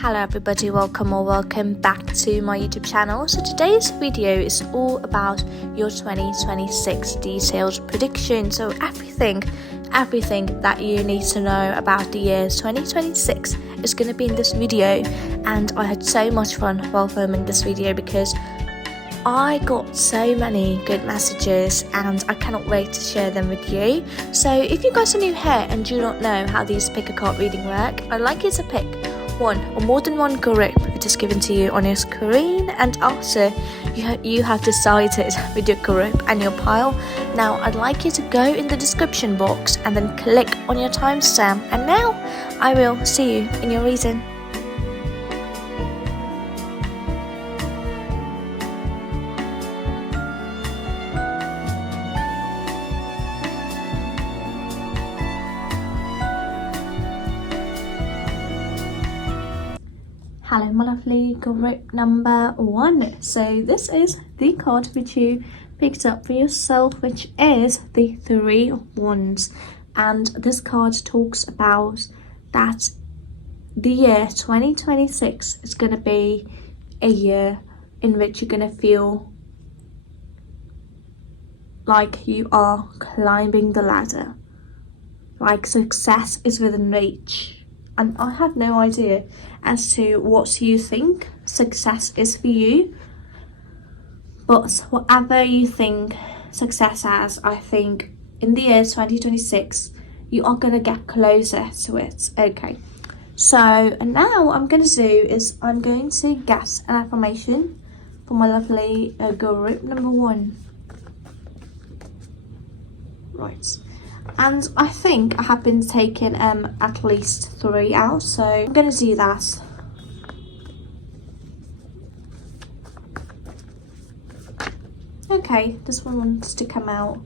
Hello everybody, welcome back to my YouTube channel. So today's video is all about your 2026 detailed prediction. So everything that you need to know about the year 2026 is going to be in this video, and I had so much fun while filming this video because I got so many good messages and I cannot wait to share them with you. So if you guys are new here and do not know how these pick a card reading work, I'd like you to pick one or more than one group which is given to you on your screen, and after you have decided with your group and your pile, now I'd like you to go in the description box and then click on your timestamp, and now I will see you in your reading. Hello my lovely group number 1. So this is the card which you picked up for yourself, which is the 3 of Wands, and this card talks about that the year 2026 is going to be a year in which you're going to feel like you are climbing the ladder, like success is within reach. And I have no idea as to what you think success is for you. But whatever you think success as, I think in the year 2026, you are going to get closer to it. Okay. So now I'm going to do is I'm going to guess an affirmation for my lovely group number 1. Right. And I think I have been taking at least 3 out, so I'm going to do that. Okay, this one wants to come out,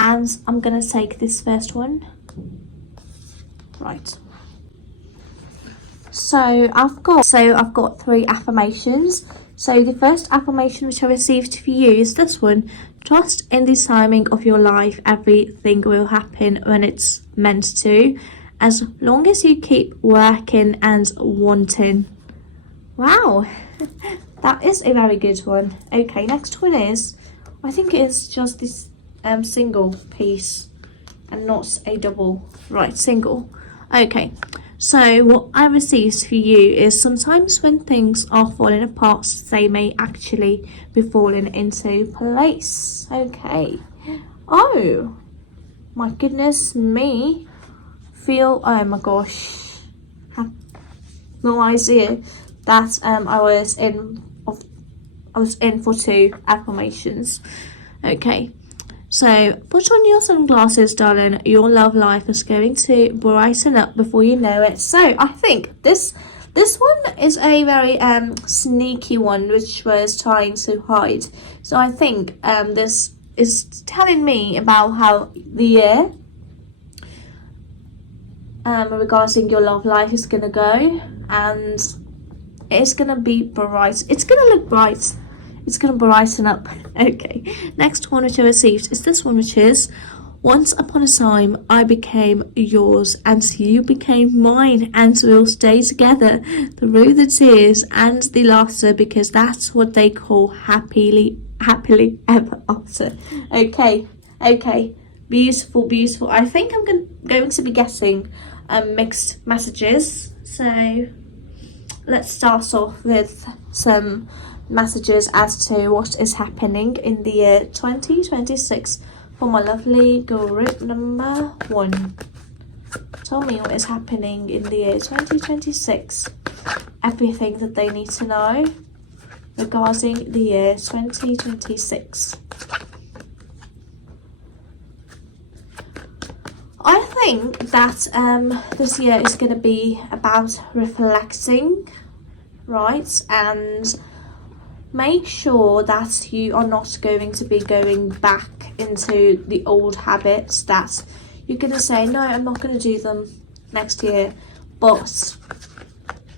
and I'm going to take this first one. Right. So I've got 3 affirmations. So the first affirmation which I received for you is this one. Trust in the timing of your life. Everything will happen when it's meant to, as long as you keep working and wanting. Wow, that is a very good one. Okay, next one is, I think it's just this single piece and not a double. Right, single. Okay. So what I received for you is sometimes when things are falling apart, they may actually be falling into place. Okay. Oh, my goodness me. Oh my gosh. Have no idea that I was in for 2 affirmations. Okay. So, put on your sunglasses, darling. Your love life is going to brighten up before you know it. So, I think this one is a very sneaky one, which was trying to hide. So, I think this is telling me about how the year regarding your love life is going to go. And it's going to be bright. It's going to look bright. It's going to brighten up. Okay, next one which I received is this one, which is, once upon a time I became yours and you became mine, and we'll stay together through the tears and the laughter, because that's what they call happily ever after. Okay, beautiful. I think I'm going to be getting mixed messages, so let's start off with some messages as to what is happening in the year 2026 for my lovely group number 1. Tell me what is happening in the year 2026. Everything that they need to know regarding the year 2026. I think that this year is going to be about reflecting, right, and make sure that you are not going to be going back into the old habits that you're going to say, no, I'm not going to do them next year, but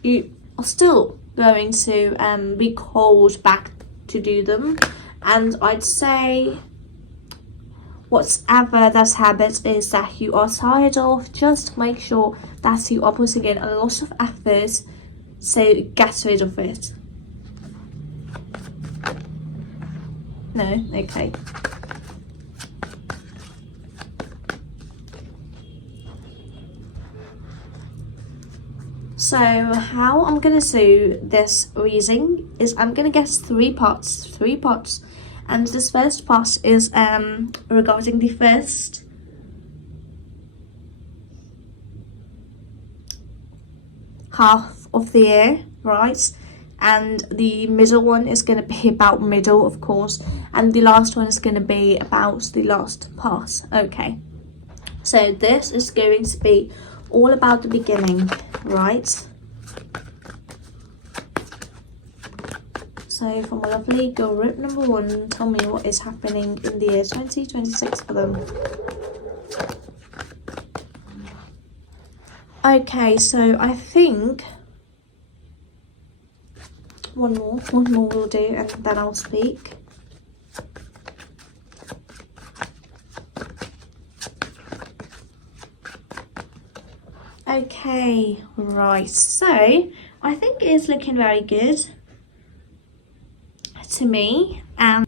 you are still going to be called back to do them. And I'd say whatever that habit is that you are tired of, just make sure that you are putting in a lot of effort, so get rid of it. No? Okay. So how I'm going to do this reading is I'm going to get three parts. And this first part is regarding the first half of the year, right? And the middle one is going to be about middle, of course, and the last one is going to be about the last part. Okay, so this is going to be all about the beginning, right? So for my lovely girl group number 1, tell me what is happening in the year 2026 for them. Okay, so I think one more will do, and then I'll speak. Okay, right, so I think it's looking very good to me. And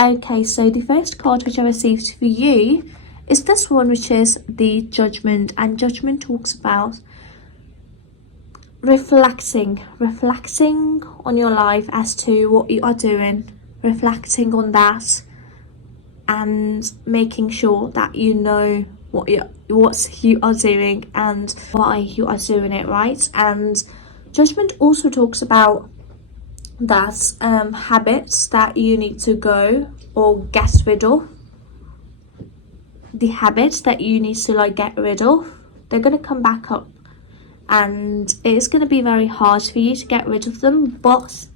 okay, so the first card which I received for you is this one, which is the Judgment, and Judgment talks about reflecting on your life as to what you are doing, reflecting on that, and making sure that you know what you are doing and why you are doing it, right? And Judgment also talks about that habits that you need to go or get rid of. The habits that you need to like get rid of, they're going to come back up, and it's going to be very hard for you to get rid of them, but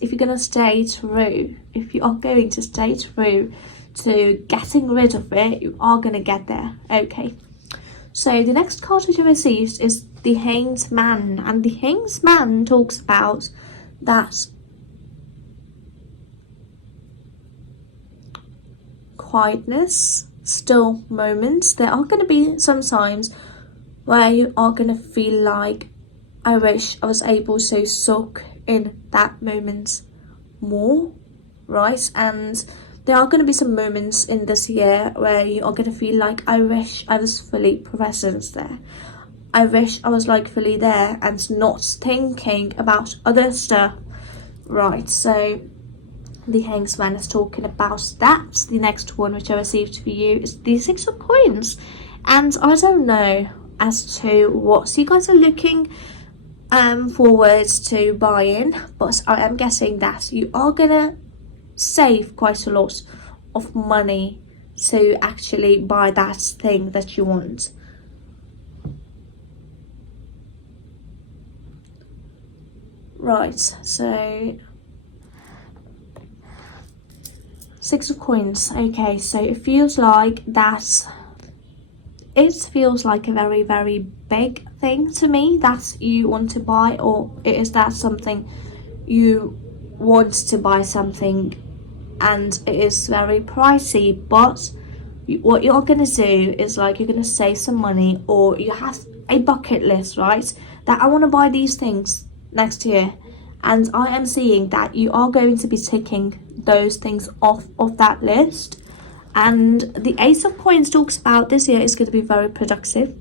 if you're going to stay true, if you are going to stay true to getting rid of it, you are going to get there. Okay, so the next card which I received is the Hanged Man, and the Hanged Man talks about that quietness, still moments. There are going to be some times where you are going to feel like, I wish I was able to soak in that moment more, right? And there are going to be some moments in this year where you are going to feel like, I wish I was fully present there. I wish I was like fully there and not thinking about other stuff, right? So the Hanged Man is talking about that. The next one which I received for you is the Six of Coins, and I don't know as to what you guys are looking forward to buying, but I am guessing that you are gonna save quite a lot of money to actually buy that thing that you want. Right, so Six of Coins. Okay, so it feels like that. It feels like a very, very big thing to me that you want to buy, or is that something you want to buy something and it is very pricey, but what you're going to do is like you're going to save some money, or you have a bucket list, right? That I want to buy these things next year, and I am seeing that you are going to be ticking those things off of that list. And the Ace of Coins talks about this year is going to be very productive.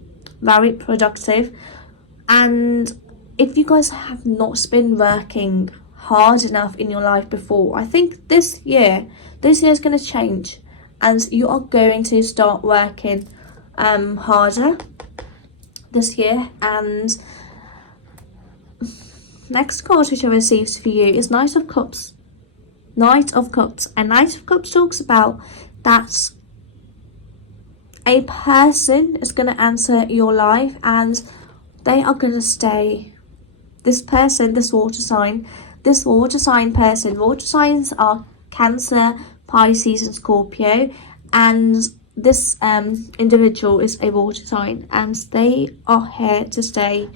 And if you guys have not been working hard enough in your life before, I think this year is going to change, and you are going to start working harder this year. And next card which I received for you is Knight of Cups. And Knight of Cups talks about that a person is going to enter your life and they are going to stay. This person, this water sign person. Water signs are Cancer, Pisces and Scorpio, and this individual is a water sign, and they are here to stay.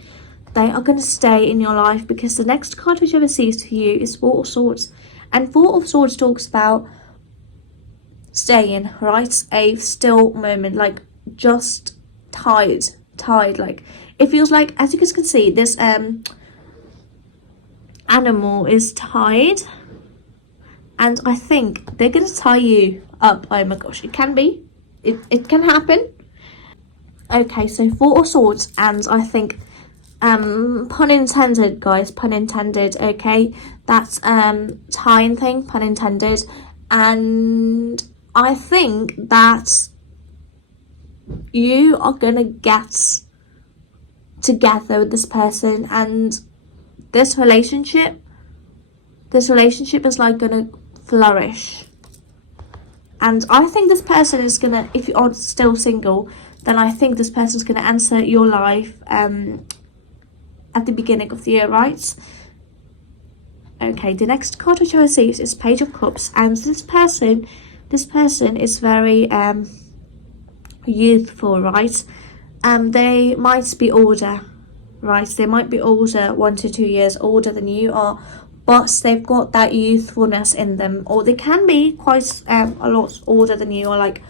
They are going to stay in your life, because the next card which I received for you is Four of Swords, and Four of Swords talks about staying, right? A still moment, like just tired tied. Like, it feels like, as you guys can see, this animal is tied, and I think they're gonna tie you up. Oh my gosh, it can be, it can happen. Okay, so Four of Swords, and I think pun intended, guys, pun intended. Okay, that's tying thing, pun intended. And I think that you are gonna get together with this person, and this relationship is like gonna flourish. And I think this person is gonna, if you are still single, then I think this person's gonna enter your life at the beginning of the year, right? Okay, the next card which I received is Page of Cups, and this person is very youthful, right? They might be older, right? They might be older, 1 to 2 years older than you are, but they've got that youthfulness in them, or they can be quite a lot older than you, or like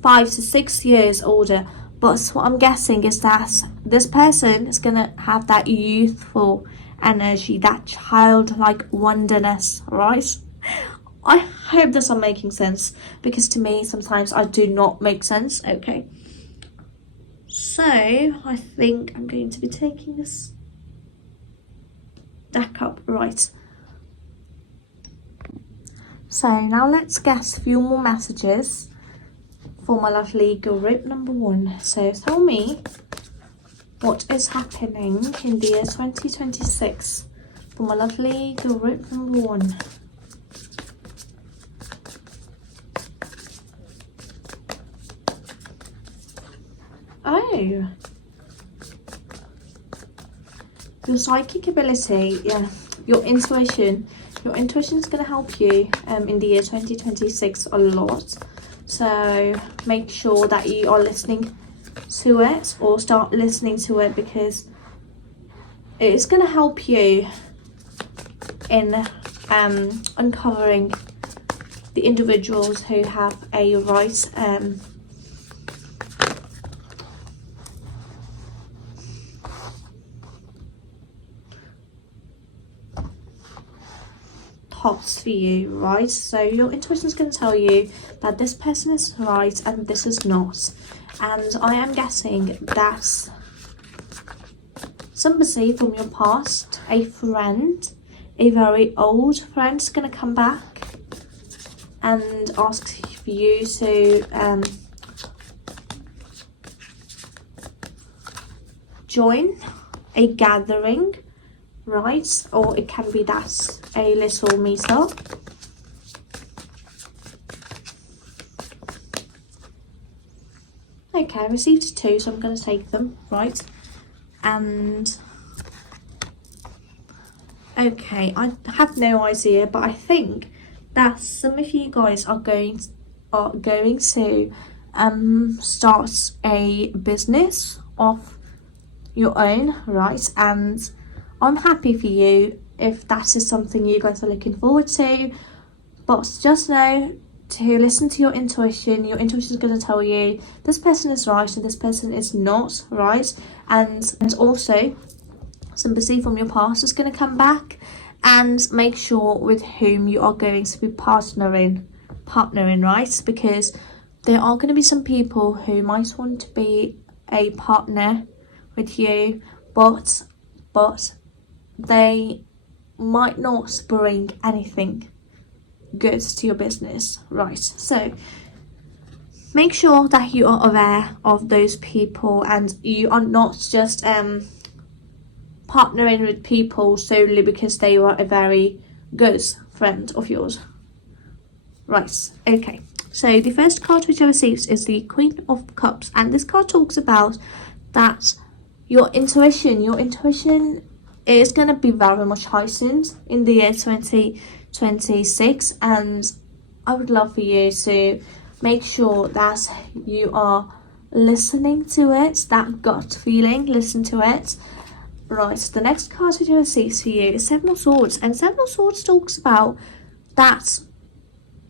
5 to 6 years older. But what I'm guessing is that this person is gonna have that youthful energy, that childlike wonderness, right? I hope this is making sense, because to me sometimes I do not make sense. Okay, so I think I'm going to be taking this deck up, right? So now let's guess a few more messages for my lovely group number 1. So tell me what is happening in the year 2026 for my lovely group number 1. Oh, your psychic ability, yeah, your intuition is going to help you in the year 2026 a lot. So make sure that you are listening to it, or start listening to it, because it's going to help you in uncovering the individuals who have a right toss for you, right? So your intuition is going to tell you that this person is right and this is not. And I am guessing that somebody from your past, a friend, a very old friend, is going to come back and ask for you to join a gathering, right? Or it can be that a little meetup. Okay, I received 2, so I'm going to take them, right? And okay, I have no idea, but I think that some of you guys are going to start a business of your own, right? And I'm happy for you if that is something you guys are looking forward to. But just know to listen to your intuition. Your intuition is going to tell you this person is right and this person is not right. And also somebody from your past is going to come back, and make sure with whom you are going to be partnering, right? Because there are going to be some people who might want to be a partner with you, but they might not bring anything good to your business, right? So make sure that you are aware of those people, and you are not just partnering with people solely because they were a very good friend of yours, right? Okay, so the first card which I received is the Queen of Cups, and this card talks about that your intuition is going to be very much heightened in the year 2026, and I would love for you to make sure that you are listening to it, that gut feeling, listen to it. Right, the next card which I received for you is Seven of Swords, and Seven of Swords talks about that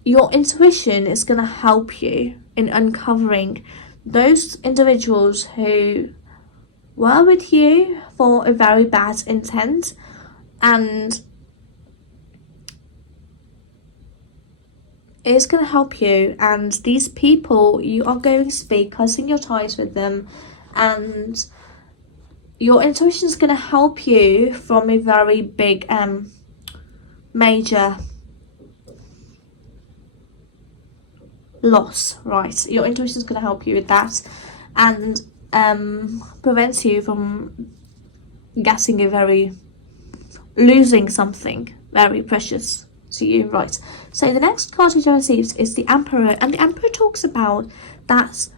your intuition is going to help you in uncovering those individuals who were with you for a very bad intent, and it's going to help you. And these people, you are going to be cutting your ties with them, and your intuition is going to help you from a very big major loss, right? Your intuition is going to help you with that, and prevents you from losing something very precious to you, right? So the next card which I received is the Emperor, and the Emperor talks about that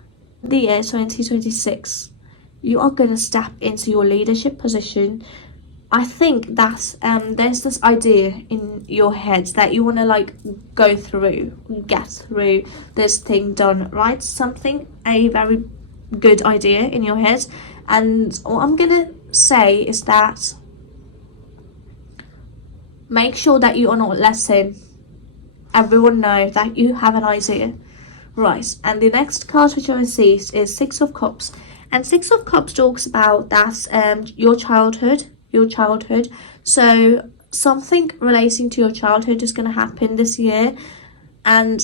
the year 2026 you are going to step into your leadership position. I think that there's this idea in your head that you want to like get through this thing done, right? A very good idea in your head. And what I'm gonna say is that make sure that you are not letting everyone know that you have an idea, right? And the next card which I received is Six of Cups, and Six of Cups talks about that your childhood. So something relating to your childhood is going to happen this year, and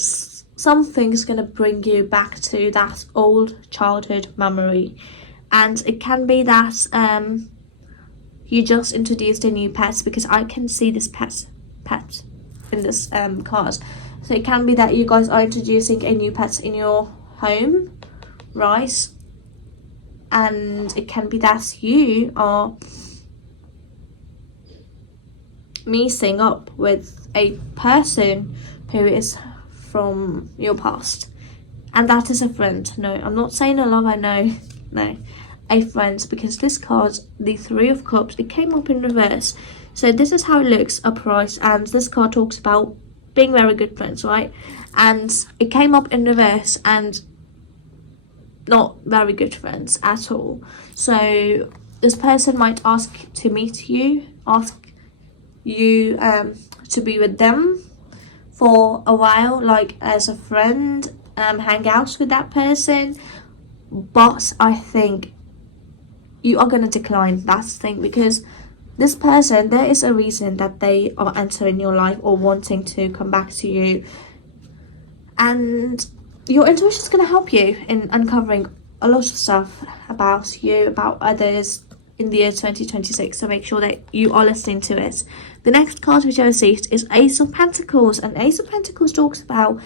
something's going to bring you back to that old childhood memory. And it can be that you just introduced a new pet, because I can see this pet in this card. So it can be that you guys are introducing a new pet in your home, right? And it can be that you are meeting up with a person who is from your past, and that is a friend. No, I'm not saying a lover, no, a friend, because this card, the Three of Cups, it came up in reverse. So this is how it looks upright, and this card talks about being very good friends, right? And it came up in reverse, and not very good friends at all. So this person might ask to meet you, to be with them for a while, like as a friend, hang out with that person. But I think you are going to decline. That's the thing, because this person, there is a reason that they are entering your life or wanting to come back to you, and your intuition is going to help you in uncovering a lot of stuff about you, about others in the year 2026, so make sure that you are listening to it. The next card which I received is Ace of Pentacles, and Ace of Pentacles talks about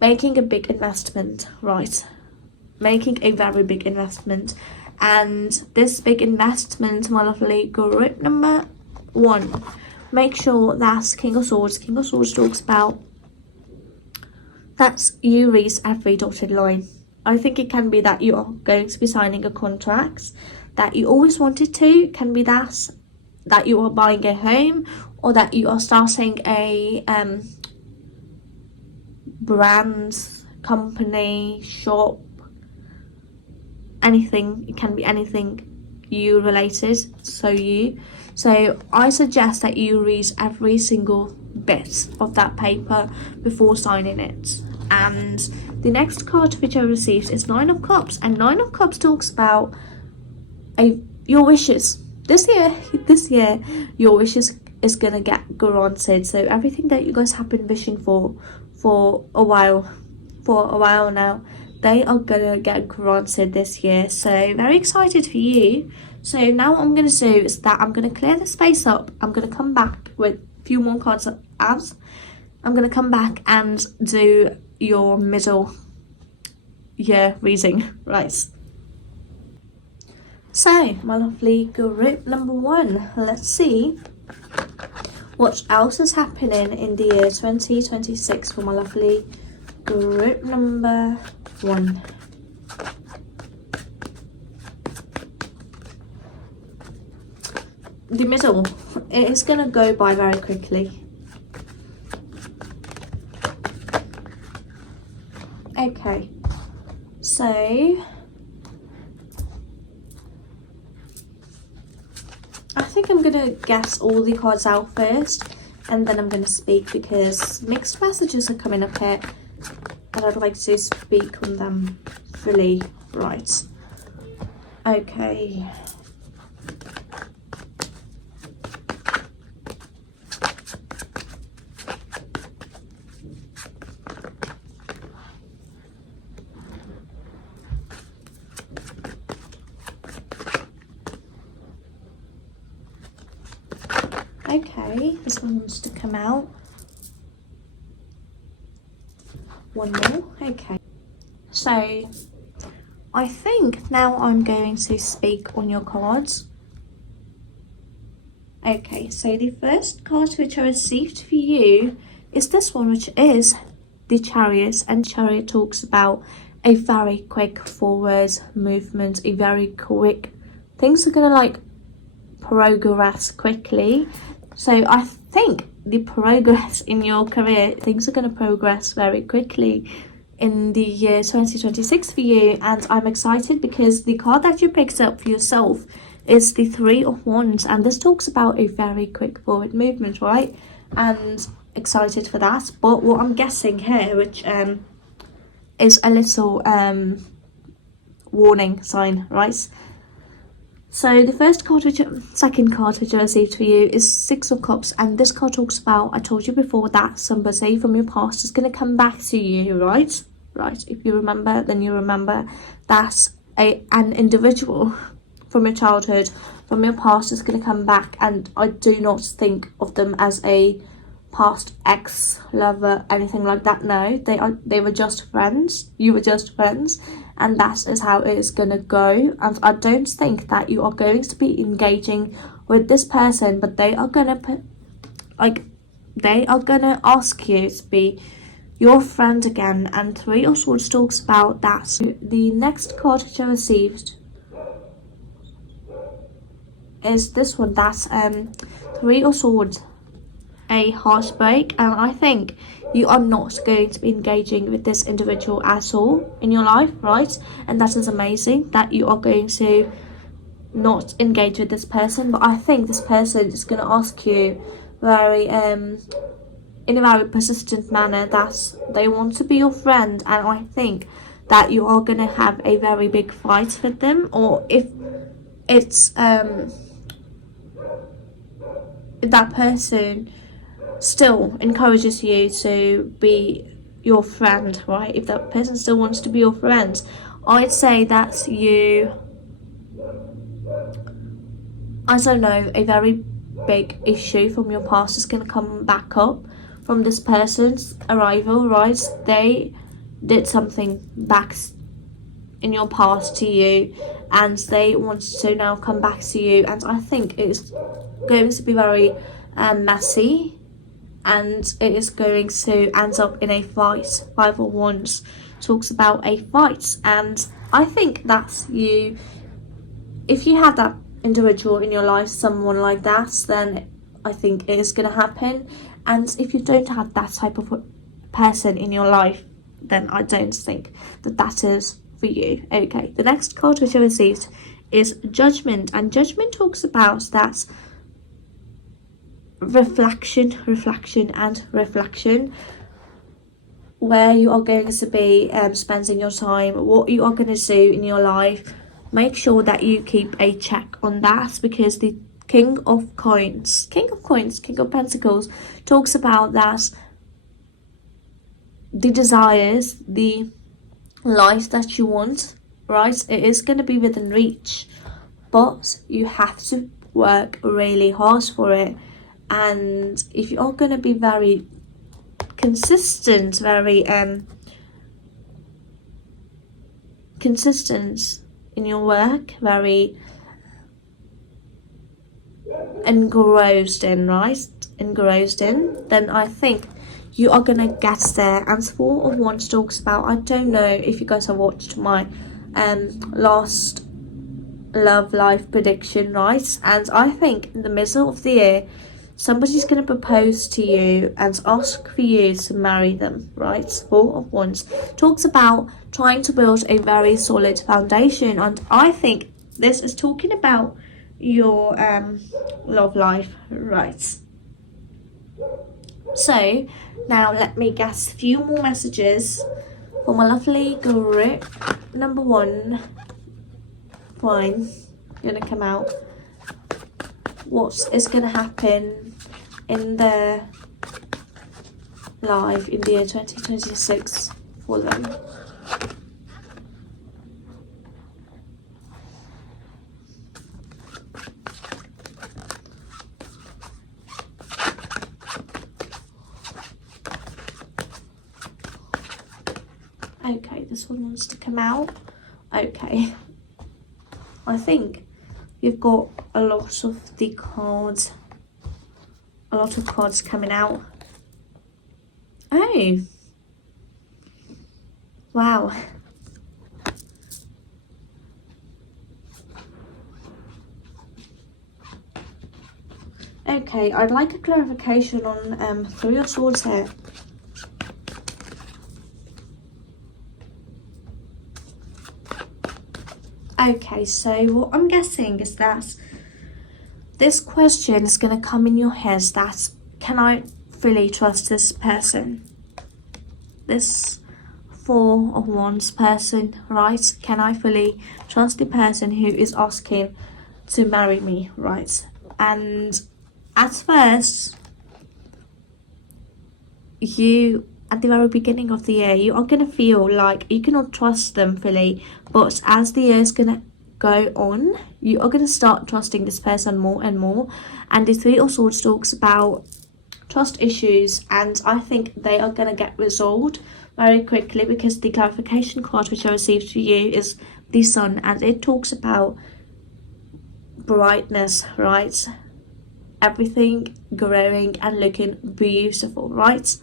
making a big investment, right? Making a very big investment, and this big investment, my lovely group number 1, make sure that's King of Swords. King of Swords talks about that you reach every dotted line. I think it can be that you are going to be signing a contract that you always wanted to. Can be that you are buying a home, or that you are starting a brand, company, shop, anything. It can be anything you related. So I suggest that you read every single bit of that paper before signing it. And the next card which I received is Nine of Cups, and Nine of Cups talks about your wishes. This year your wishes is gonna get granted. So everything that you guys have been wishing for a while now, they are gonna get granted this year. So very excited for you. So now what I'm gonna do is that I'm gonna clear the space up. I'm gonna come back with a few more cards out. I'm gonna come back and do your middle year reading, right? So my lovely group number 1, let's see what else is happening in the year 2026 for my lovely group number 1. The middle, it is gonna go by very quickly. Okay, so I think I'm gonna guess all the cards out first, and then I'm gonna speak, because mixed messages are coming up here and I'd like to speak on them fully, right? Okay. Okay, this one wants to come out. One more. Okay. So, I think now I'm going to speak on your cards. Okay, so the first card which I received for you is this one, which is the Chariot. And Chariot talks about a very quick forward movement, a very quick... Things are gonna like progress quickly. So I think the progress in your career, things are going to progress very quickly in the year 2026 for you. And I'm excited because the card that you picked up for yourself is the Three of Wands, and this talks about a very quick forward movement, right? And excited for that. But what I'm guessing here, which is a little warning sign, right? So the second card which I received for you is Six of Cups, and this card talks about, I told you before, that somebody from your past is going to come back to you, right? Right, if you remember, then you remember that an individual from your childhood, from your past, is going to come back, and I do not think of them as a past ex-lover, anything like that. No, they were just friends. You were just friends, and that is how it is gonna go. And I don't think that you are going to be engaging with this person, but they are gonna ask you to be your friend again. And Three of Swords talks about that. The next card which I received is this one, that's Three of Swords, a heartbreak. And I think you are not going to be engaging with this individual at all in your life, right? And that is amazing that you are going to not engage with this person. But I think this person is going to ask you very in a very persistent manner that they want to be your friend, and I think that you are going to have a very big fight with them. Or if it's if that person still encourages you to be your friend, right? If that person still wants to be your friend, I'd say that you, I don't know, a very big issue from your past is going to come back up from this person's arrival, right? They did something back in your past to you, and they want to now come back to you, and I think it's going to be very messy, and it is going to end up in a fight. Five of Wands talks about a fight, and I think that you, if you have that individual in your life, someone like that, then I think it is going to happen. And if you don't have that type of person in your life, then I don't think that that is for you. Okay, the next card which I received is Judgment, and Judgment talks about that reflection, where you are going to be spending your time, what you are going to do in your life. Make sure that you keep a check on that, because the King of Pentacles talks about that the desires, the life that you want, right? It is going to be within reach, but you have to work really hard for it. And if you are going to be very consistent, consistent in your work, very engrossed in, then I think you are gonna get there. And Four of Wands talks about, I don't know if you guys have watched my last love life prediction, right? And I think in the middle of the year, somebody's going to propose to you and ask for you to marry them, right? Four of Wands talks about trying to build a very solid foundation, and I think this is talking about your love life, right? So now let me guess a few more messages for my lovely group. Number one, fine gonna come out. What is gonna happen in their life in the year 2026 for them? Okay, this one wants to come out. Okay, I think you've got a lot of the cards, a lot of cards coming out. Oh, wow. Okay, I'd like a clarification on Three of Swords here. Okay, so what I'm guessing is that this question is going to come in your head that, can I fully trust this person? This Four of Wands person, right? Can I fully trust the person who is asking to marry me, right? And at first, you, at the very beginning of the year, you are going to feel like you cannot trust them fully, but as the year is going to go on, you are going to start trusting this person more and more. And the Three of Swords talks about trust issues, and I think they are going to get resolved very quickly, because the clarification card which I received for you is the Sun, and it talks about brightness, right? Everything growing and looking beautiful, right?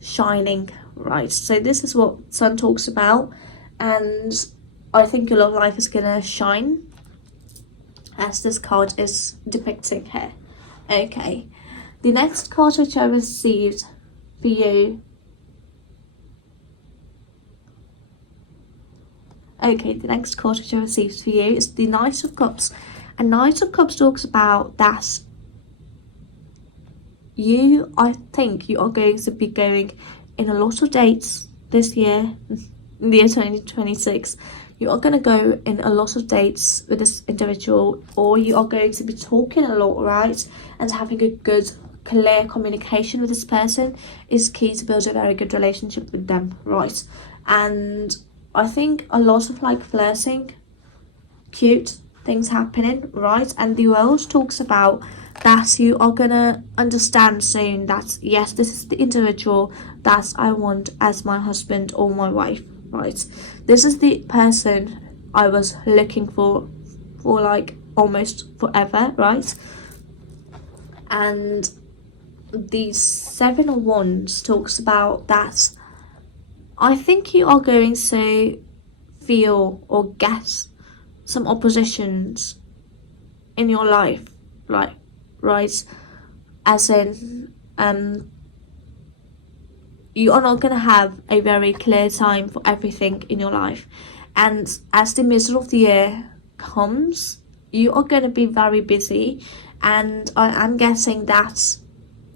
Shining, right? So this is what Sun talks about, and I think your love life is gonna shine, as this card is depicting here. Okay, the next card which I received for you. Okay, the next card which I received for you is the Knight of Cups, and Knight of Cups talks about that I think you are going to be going in a lot of dates this year, in the year 2026. You are going to go in a lot of dates with this individual, or you are going to be talking a lot, right? And having a good, clear communication with this person is key to build a very good relationship with them, right? And I think a lot of like flirting, cute things happening, right? And the world talks about that you are gonna understand soon that yes, this is the individual that I want as my husband or my wife, right? This is the person I was looking for like almost forever, right? And the Seven of Wands talks about that I think you are going to feel or get some oppositions in your life, like, right? As in, you are not going to have a very clear time for everything in your life. And as the middle of the year comes, you are going to be very busy. And I am guessing that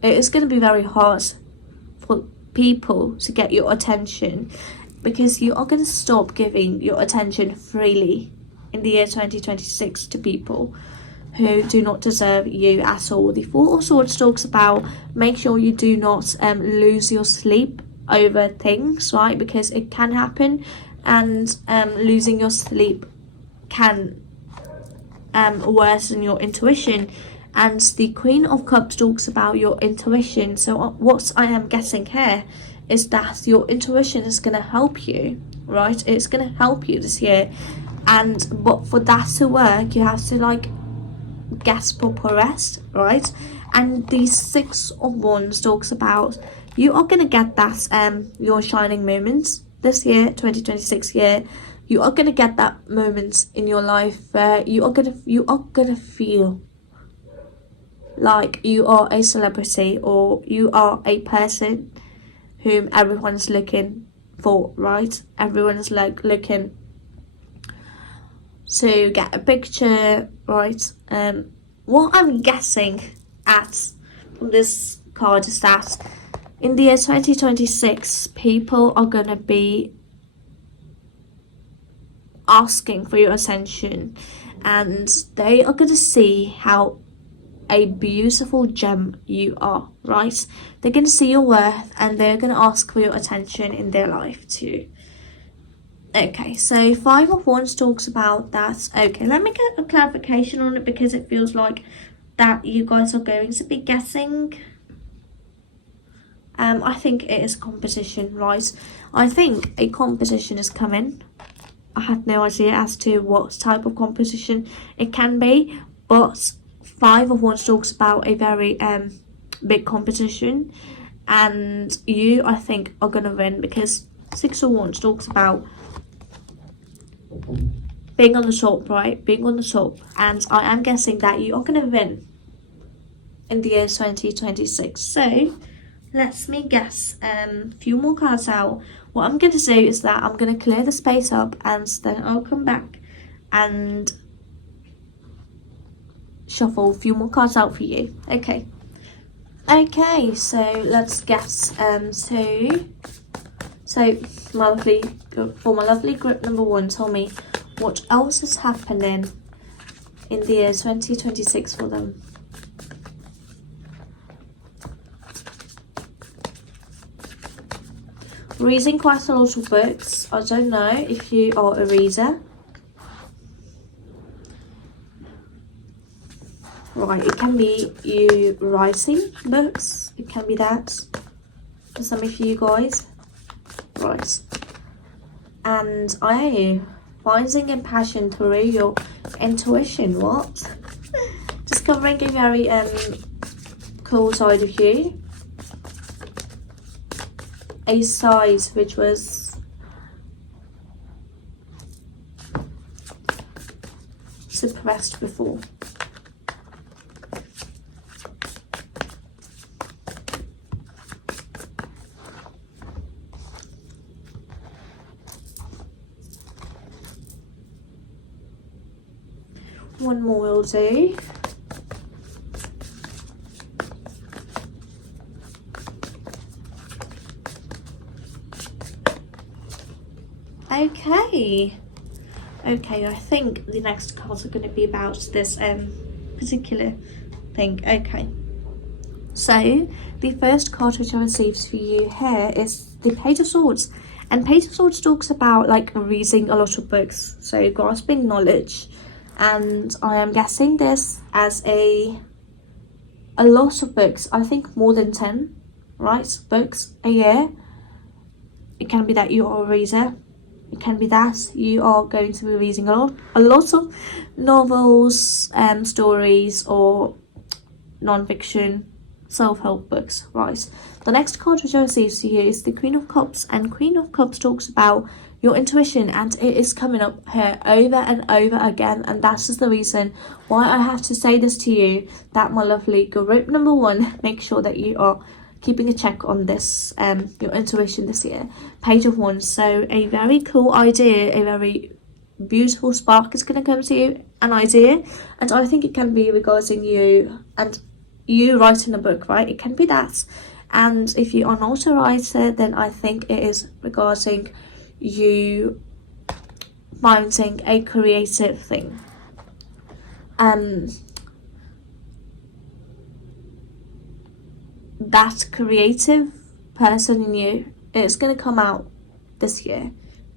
it is going to be very hard for people to get your attention, because you are going to stop giving your attention freely in the year 2026 to people who do not deserve you at all. The Four of Swords talks about make sure you do not lose your sleep over things, right? Because it can happen, and losing your sleep can worsen your intuition. And the Queen of Cups talks about your intuition. So what I am getting here is that your intuition is going to help you, right? It's going to help you this year. But for that to work, you have to like get proper rest, right? And the Six of Wands talks about you are going to get that your shining moments this year, 2026 year. You are going to get that moment in your life where you are going to feel like you are a celebrity, or you are a person whom everyone is looking for, right? Everyone is like looking to get a picture, right? What I'm guessing at from this card is that in the year 2026, people are gonna be, asking for your attention, and they are going to see how a beautiful gem you are, right? They're going to see your worth, and they're going to ask for your attention in their life too. Okay, so Five of Wands talks about that. Okay, let me get a clarification on it, because it feels like that you guys are going to be guessing. I think it is competition, right? I think a competition is coming. I had no idea as to what type of competition it can be, but Five of Wands talks about a very big competition, and you, I think, are gonna win, because Six of Wands talks about being on the top, right? Being on the top, and I am guessing that you are gonna win in the year 2026. So let me guess a few more cards out. What I'm going to do is that I'm going to clear the space up, and then I'll come back and shuffle a few more cards out for you. Okay, so let's guess. So my lovely group number one, tell me what else is happening in the year 2026 for them. Reading quite a lot of books. I don't know if you are a reader. Right, it can be you writing books. It can be that for some of you guys. Right. And finding a passion through your intuition. What? Discovering a very cool side of you. A side which was suppressed before. One more will do. Okay, I think the next cards are going to be about this particular thing. Okay, so the first card which I received for you here is the Page of Swords, and Page of Swords talks about like reading a lot of books, so grasping knowledge, and I am guessing this as a lot of books. I think more than 10, right, books a year. It can be that you are a reader. It can be that you are going to be reading a lot of novels, stories, or non-fiction, self-help books, right? The next card which I received to you is the Queen of Cups, and Queen of Cups talks about your intuition, and it is coming up here over and over again, and that is the reason why I have to say this to you, that my lovely group number one, make sure that you are keeping a check on this, your intuition this year. Page of Wands. So a very cool idea, a very beautiful spark is going to come to you, an idea, and I think it can be regarding you and you writing a book, right? It can be that, and if you are not a writer, then I think it is regarding you finding a creative thing. That creative person in you is going to come out this year,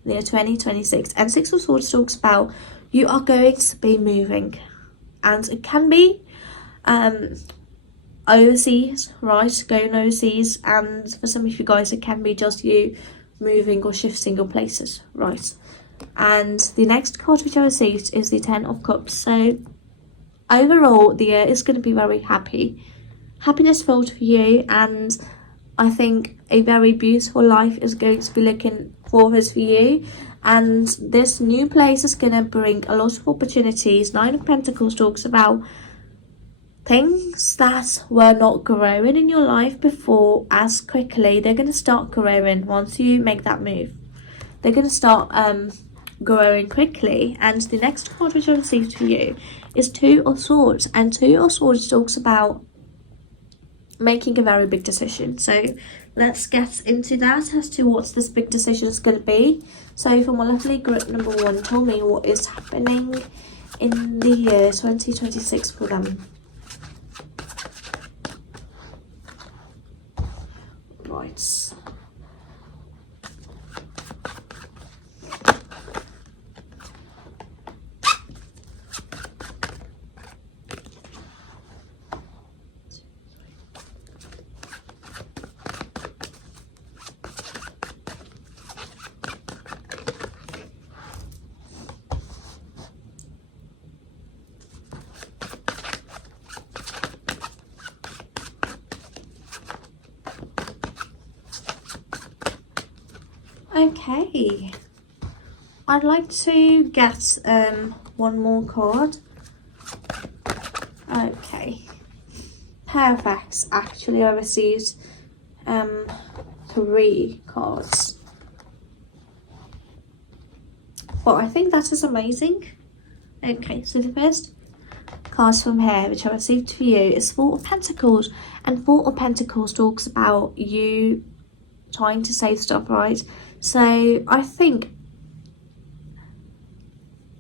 the year 2026. And Six of Swords talks about you are going to be moving, and it can be overseas, right? Going overseas, and for some of you guys it can be just you moving or shifting your places, right? And the next card which I received is the Ten of Cups. So overall the year is going to be very happiness filled for you, and I think a very beautiful life is going to be looking forward for you, and this new place is going to bring a lot of opportunities. Nine of Pentacles talks about things that were not growing in your life before as quickly. They're going to start growing once you make that move. They're going to start growing quickly. And the next card which I received for you is Two of Swords, and Two of Swords talks about making a very big decision. So let's get into that as to what this big decision is going to be. So for my lovely group number 1, tell me what is happening in the year 2026 for them. Right. Okay, I'd like to get one more card. Okay, perfect. Actually, I received 3 cards, but I think that is amazing. Okay, so the first cards from here which I received for you is 4 of Pentacles, and 4 of Pentacles talks about you trying to save stuff, right? So I think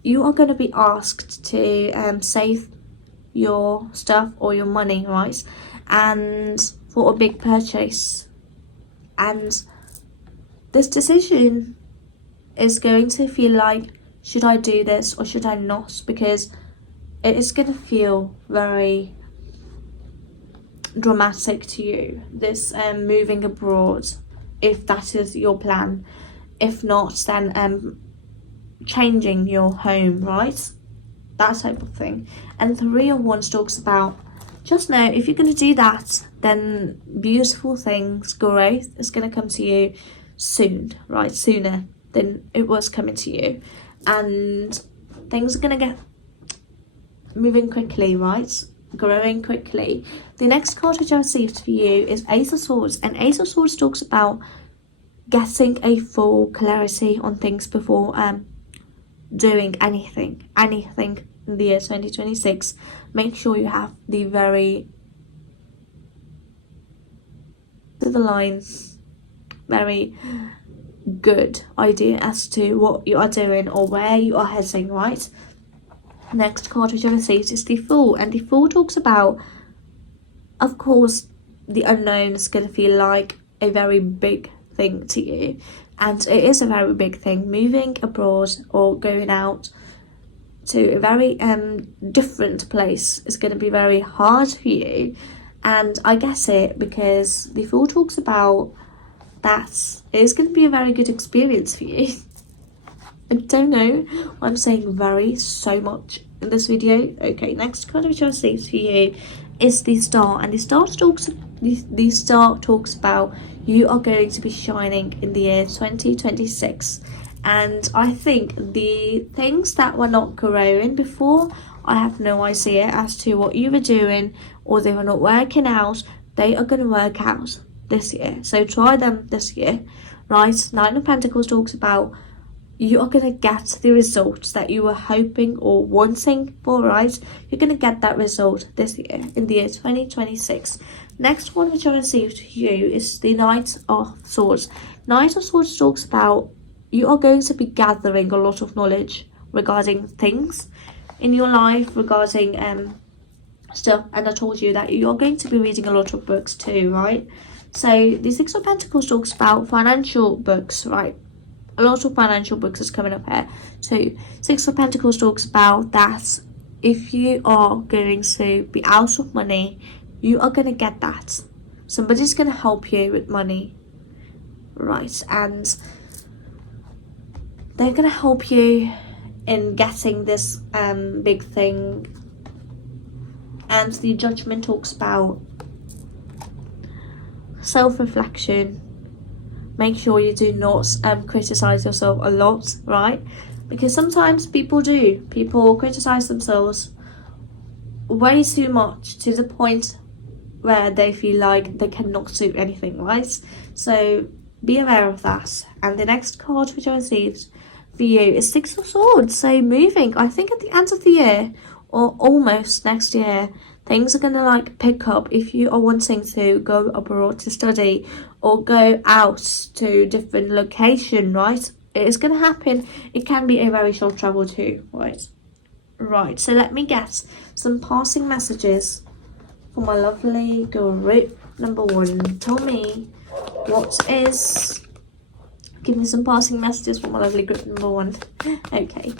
you are going to be asked to save your stuff or your money, right? And for a big purchase. And this decision is going to feel like, should I do this or should I not? Because it is going to feel very dramatic to you, this moving abroad, if that is your plan. If not, then changing your home, right? That type of thing. And 3 of Wands talks about, just know if you're going to do that, then beautiful things, growth is going to come to you soon, right? Sooner than it was coming to you. And things are going to get moving quickly, right? Growing quickly. The next card which I received for you is Ace of Swords, and Ace of Swords talks about getting a full clarity on things before doing anything in the year 2026. Make sure you have the very to the line, very good idea as to what you are doing or where you are heading, right? Next card which I received is the Fool, and the Fool talks about, of course, the unknown is going to feel like a very big thing to you, and it is a very big thing. Moving abroad or going out to a very different place is going to be very hard for you, and I get it, because the Fool talks about that it is going to be a very good experience for you. I don't know why I'm saying very so much in this video. Okay, next card which I received for you is the Star, and the Star talks about you are going to be shining in the year 2026. And I think the things that were not growing before, I have no idea as to what you were doing, or they were not working out, they are going to work out this year. So try them this year, right? 9 of Pentacles talks about you are going to get the results that you were hoping or wanting for, right? You're going to get that result this year, in the year 2026. Next one which I received for you is the Knight of Swords. Knight of Swords talks about you are going to be gathering a lot of knowledge regarding things in your life, regarding stuff. And I told you that you are going to be reading a lot of books too, right? So the 6 of Pentacles talks about financial books, right? A lot of financial books is coming up here. So 6 of Pentacles talks about that if you are going to be out of money, you are going to get that. Somebody's going to help you with money, right? And they're going to help you in getting this big thing. And the Judgment talks about self-reflection. Make sure you do not criticize yourself a lot, right? Because sometimes people criticize themselves way too much, to the point where they feel like they cannot do anything, right? So be aware of that. And the next card which I received for you is 6 of Swords. So moving, I think at the end of the year or almost next year, things are gonna like pick up if you are wanting to go abroad to study or go out to different location, right? It is gonna happen. It can be a very short travel too, right, so let me get some passing messages for my lovely group number 1. Tell me give me some passing messages for my lovely group number 1. Okay.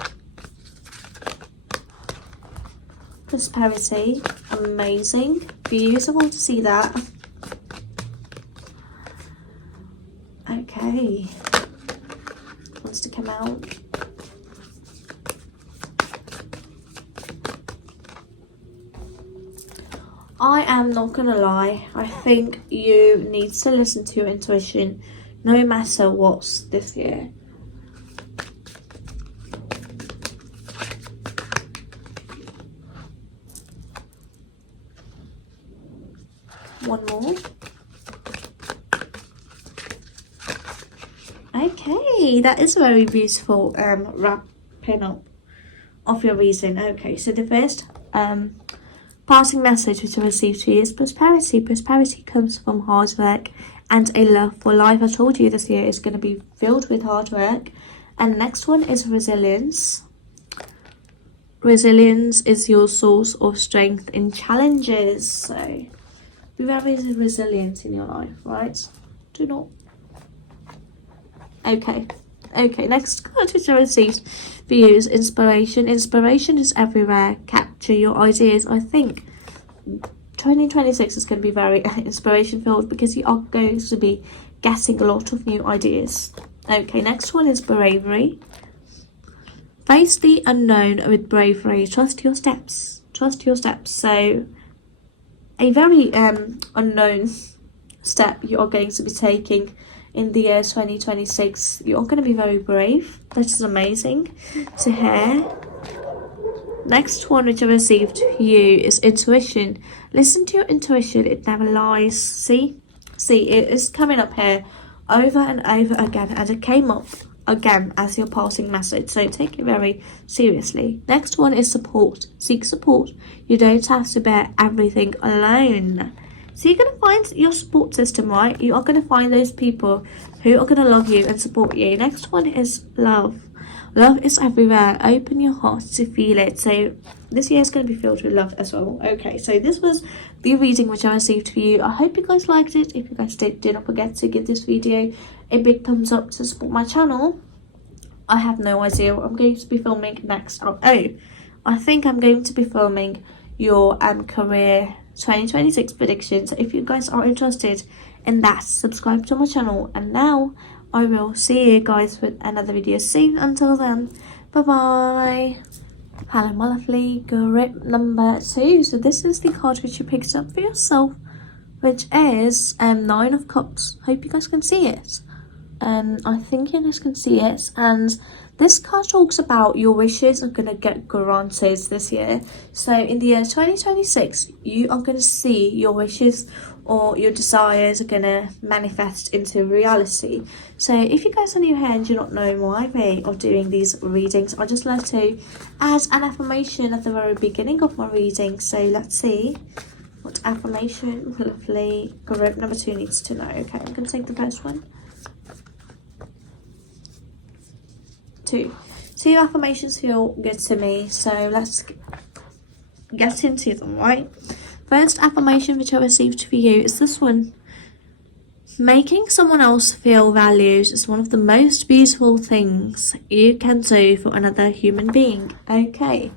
Prosperity, amazing, beautiful to see that. Okay, wants to come out. I am not gonna lie, I think you need to listen to your intuition no matter what's this year. One more. Okay, that is very beautiful wrapping up of your reason. Okay, so the first passing message which I received to you is prosperity. Prosperity comes from hard work and a love for life. I told you this year is going to be filled with hard work. And next one is resilience. Resilience is your source of strength in challenges. So be very resilient in your life, right? Do not. Okay, next card which I received for you is inspiration. Inspiration is everywhere. Capture your ideas. I think 2026 is going to be very inspiration filled because you are going to be getting a lot of new ideas. Okay, next one is bravery. Face the unknown with bravery. Trust your steps. So a very unknown step you are going to be taking in the year 2026. You are going to be very brave. That is amazing to hear. Next one which I received for you is intuition. Listen to your intuition, it never lies. See, it is coming up here over and over again, and it came up again as your passing message, so take it very seriously. Next one is support. Seek support. You don't have to bear everything alone. So you're going to find your support system, right? You are going to find those people who are going to love you and support you. Next one is love. Love is everywhere. Open your heart to feel it. So this year is going to be filled with love as well. Okay, so this was the reading which I received for you. I hope you guys liked it. If you guys did, do not forget to give this video a big thumbs up to support my channel. I have no idea what I'm going to be filming next. Oh, I think I'm going to be filming your career 2026 predictions. If you guys are interested in that, subscribe to my channel, and now I will see you guys with another video soon. Until then, bye bye. Hello my lovely group number 2. So this is the card which you picked up for yourself, which is 9 of Cups. Hope you guys can see it. I think you guys can see it, and this card talks about your wishes are going to get granted this year. So in the year 2026, you are going to see your wishes or your desires are going to manifest into reality. So if you guys are new here and do not know my way of doing these readings, I just like to add an affirmation at the very beginning of my reading. So let's see what affirmation lovely group number 2 needs to know. Okay, I'm going to take the first one. 2 affirmations feel good to me, so let's get into them, right? First affirmation which I received for you is this one. Making someone else feel valued is one of the most beautiful things you can do for another human being. Okay,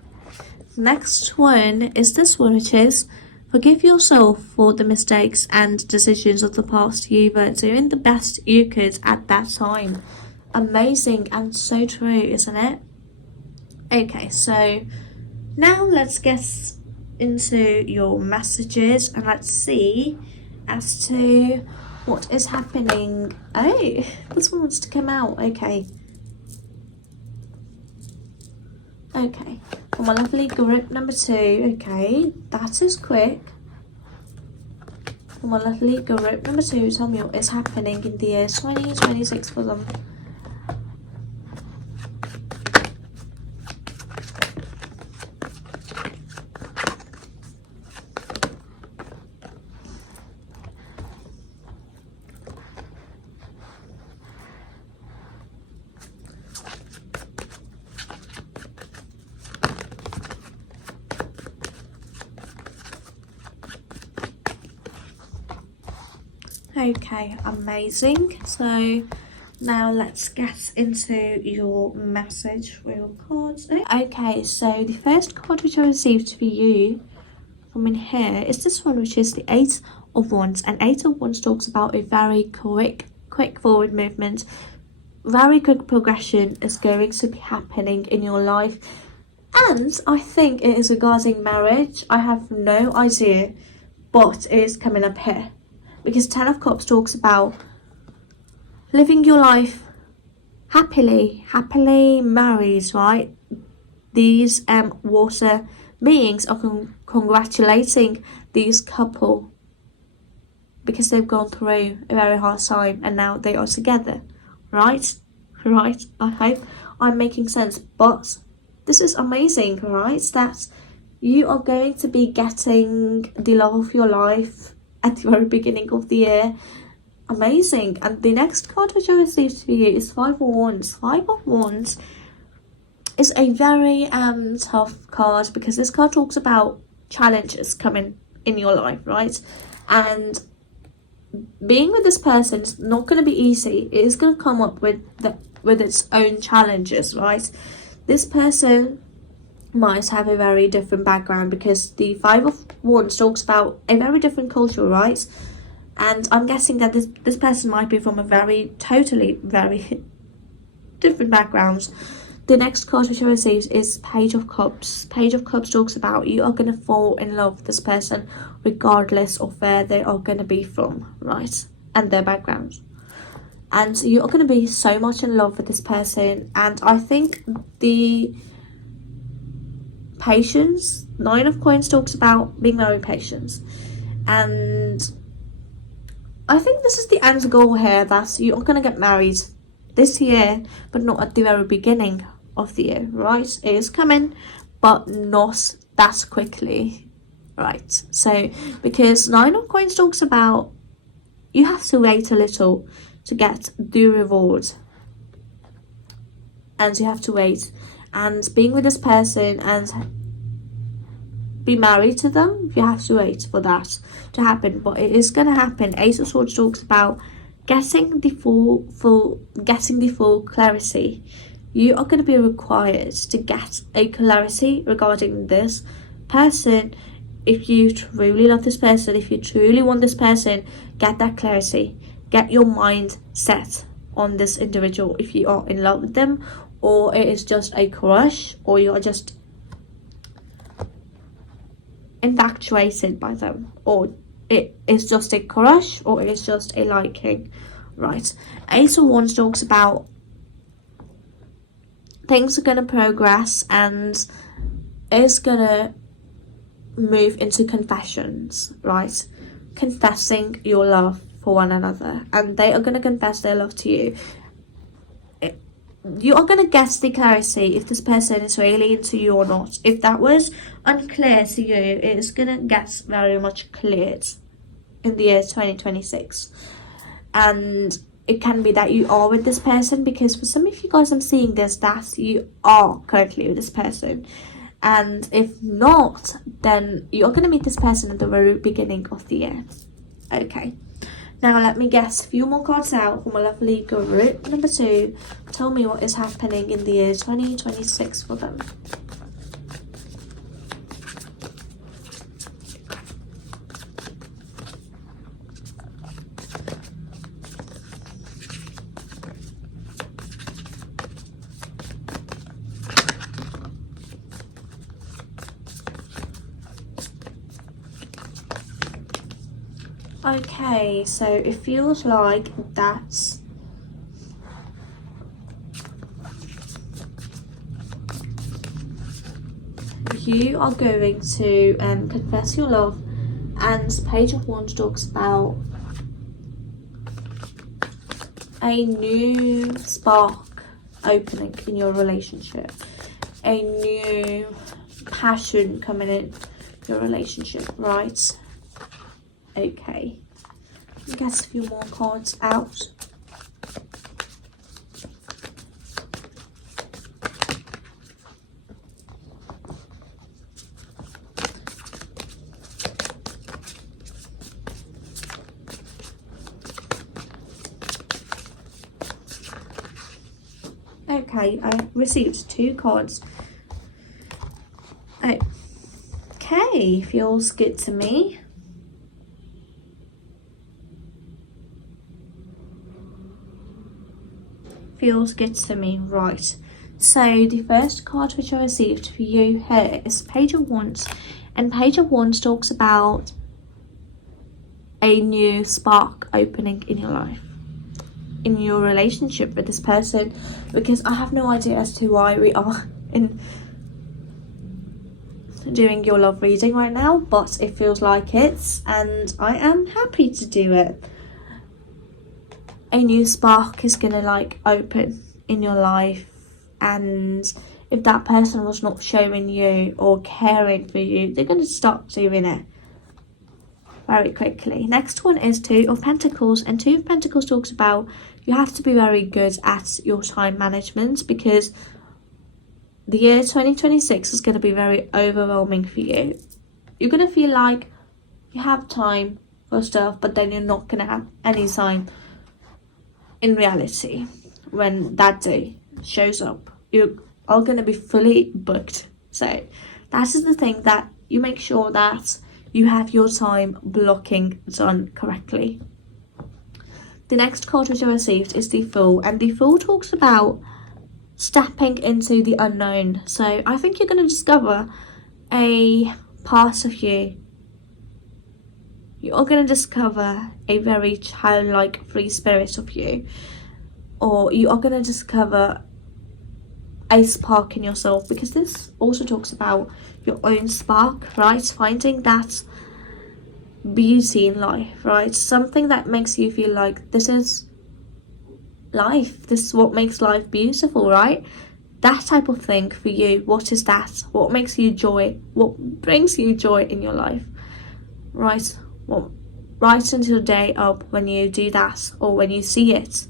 next one is this one, which is forgive yourself for the mistakes and decisions of the past. You were doing the best you could at that time. Amazing and so true, isn't it? Okay, so now let's get into your messages and let's see as to what is happening. Oh, this one wants to come out. Okay, for my lovely group number 2. Okay, that is quick. For my lovely group number 2, tell me what is happening in the year 2026 for them. Okay, amazing. So now let's get into your message for your cards. Okay, so the first card which I received for you from in here is this one, which is the Eight of Wands. And Eight of Wands talks about a very quick forward movement. Very quick progression is going to be happening in your life. And I think it is regarding marriage. I have no idea, but it is coming up here. Because Ten of Cups talks about living your life happily married, right? These water beings are congratulating these couple because they've gone through a very hard time and now they are together, right? Right, I hope I'm making sense, but this is amazing, right? That you are going to be getting the love of your life at the very beginning of the year. Amazing. And the next card which I received for you is Five of Wands. Five of Wands is a very tough card because this card talks about challenges coming in your life, right? And being with this person is not going to be easy. It is going to come up with its own challenges, right? This person might have a very different background because the Five of Wands talks about a very different culture, right? And I'm guessing that this person might be from a very different background. The next card which I received is Page of Cups. Page of Cups talks about you are going to fall in love with this person regardless of where they are going to be from, right? And their background. And you are going to be so much in love with this person. And I think the patience, Nine of Coins talks about being very patient. And I think this is the end goal here, that you are going to get married this year, but not at the very beginning of the year, right? It is coming, but not that quickly, right? So, because Nine of Coins talks about you have to wait a little to get the reward. And you have to wait. And being with this person and be married to them, you have to wait for that to happen, but it is going to happen. Ace of Swords talks about getting the full clarity. You are going to be required to get a clarity regarding this person. If you truly love this person, if you truly want this person, get that clarity. Get your mind set on this individual if you are in love with them, or it is just a crush, or you are just infatuated by them, or it is just a crush, or it is just a liking, right? Ace of Wands talks about things are going to progress and it's going to move into confessions, right? Confessing your love for one another, and they are going to confess their love to you. You are going to get the clarity if this person is really into you or not. If that was unclear to you, it is going to get very much cleared in the year 2026. And it can be that you are with this person, because for some of you guys I'm seeing this, that you are currently with this person. And if not, then you're going to meet this person at the very beginning of the year. Okay. Now let me guess a few more cards out for my lovely group number 2. Tell me what is happening in the year 2026 for them. Okay, so it feels like that you are going to confess your love, and Page of Wands talks about a new spark opening in your relationship, a new passion coming in your relationship, right? Okay, get a few more cards out. Okay, I received 2 cards. Okay, feels good to me. Feels good to me, right. So the first card which I received for you here is Page of Wands. And Page of Wands talks about a new spark opening in your life, in your relationship with this person, because I have no idea as to why we are in doing your love reading right now, but it feels like it, and I am happy to do it. A new spark is gonna like open in your life, and if that person was not showing you or caring for you, they're gonna start doing it very quickly. Next one is 2 of Pentacles, and 2 of Pentacles talks about you have to be very good at your time management, because the year 2026 is going to be very overwhelming for you. You're going to feel like you have time for stuff, but then you're not going to have any time in reality. When that day shows up, you are going to be fully booked. So that is the thing, that you make sure that you have your time blocking done correctly. The next card which I received is the Fool, and the Fool talks about stepping into the unknown. So I think you're going to discover a part of you. You're going to discover a very childlike free spirit of you, or you are going to discover a spark in yourself, because this also talks about your own spark, right? Finding that beauty in life, right? Something that makes you feel like this is life, this is what makes life beautiful, right? That type of thing for you. What is that? What makes you joy? What brings you joy in your life, right? What brightens your day up when you do that, or when you see it.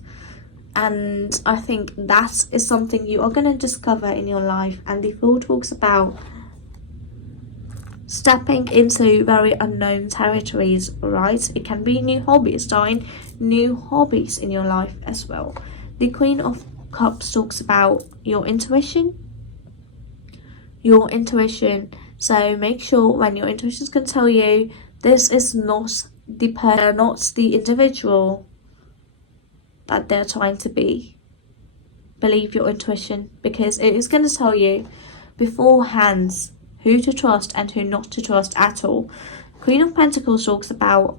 And I think that is something you are going to discover in your life. And the Fool talks about stepping into very unknown territories, right? It can be new hobbies, starting new hobbies in your life as well. The Queen of Cups talks about your intuition. So make sure when your intuition is going to tell you this is not the person, not the individual that they're trying to be. Believe your intuition, because it is going to tell you beforehand who to trust and who not to trust at all. Queen of Pentacles talks about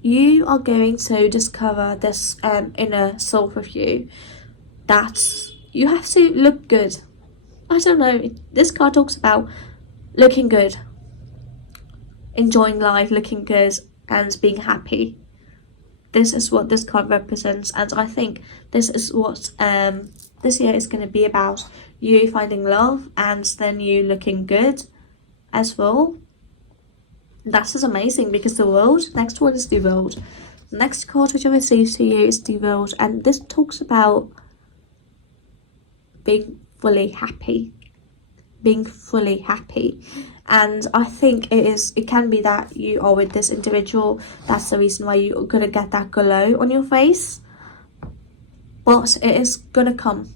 you are going to discover this inner self of you, that you have to look good. I don't know, this card talks about looking good, enjoying life, looking good, and being happy. This is what this card represents, and I think this is what this year is going to be about. You finding love, and then you looking good as well. That is amazing, because the World, next one is the World. The next card which I received to you is the World, and this talks about being fully happy. And I think it can be that you are with this individual. That's the reason why you're gonna get that glow on your face, but it is gonna come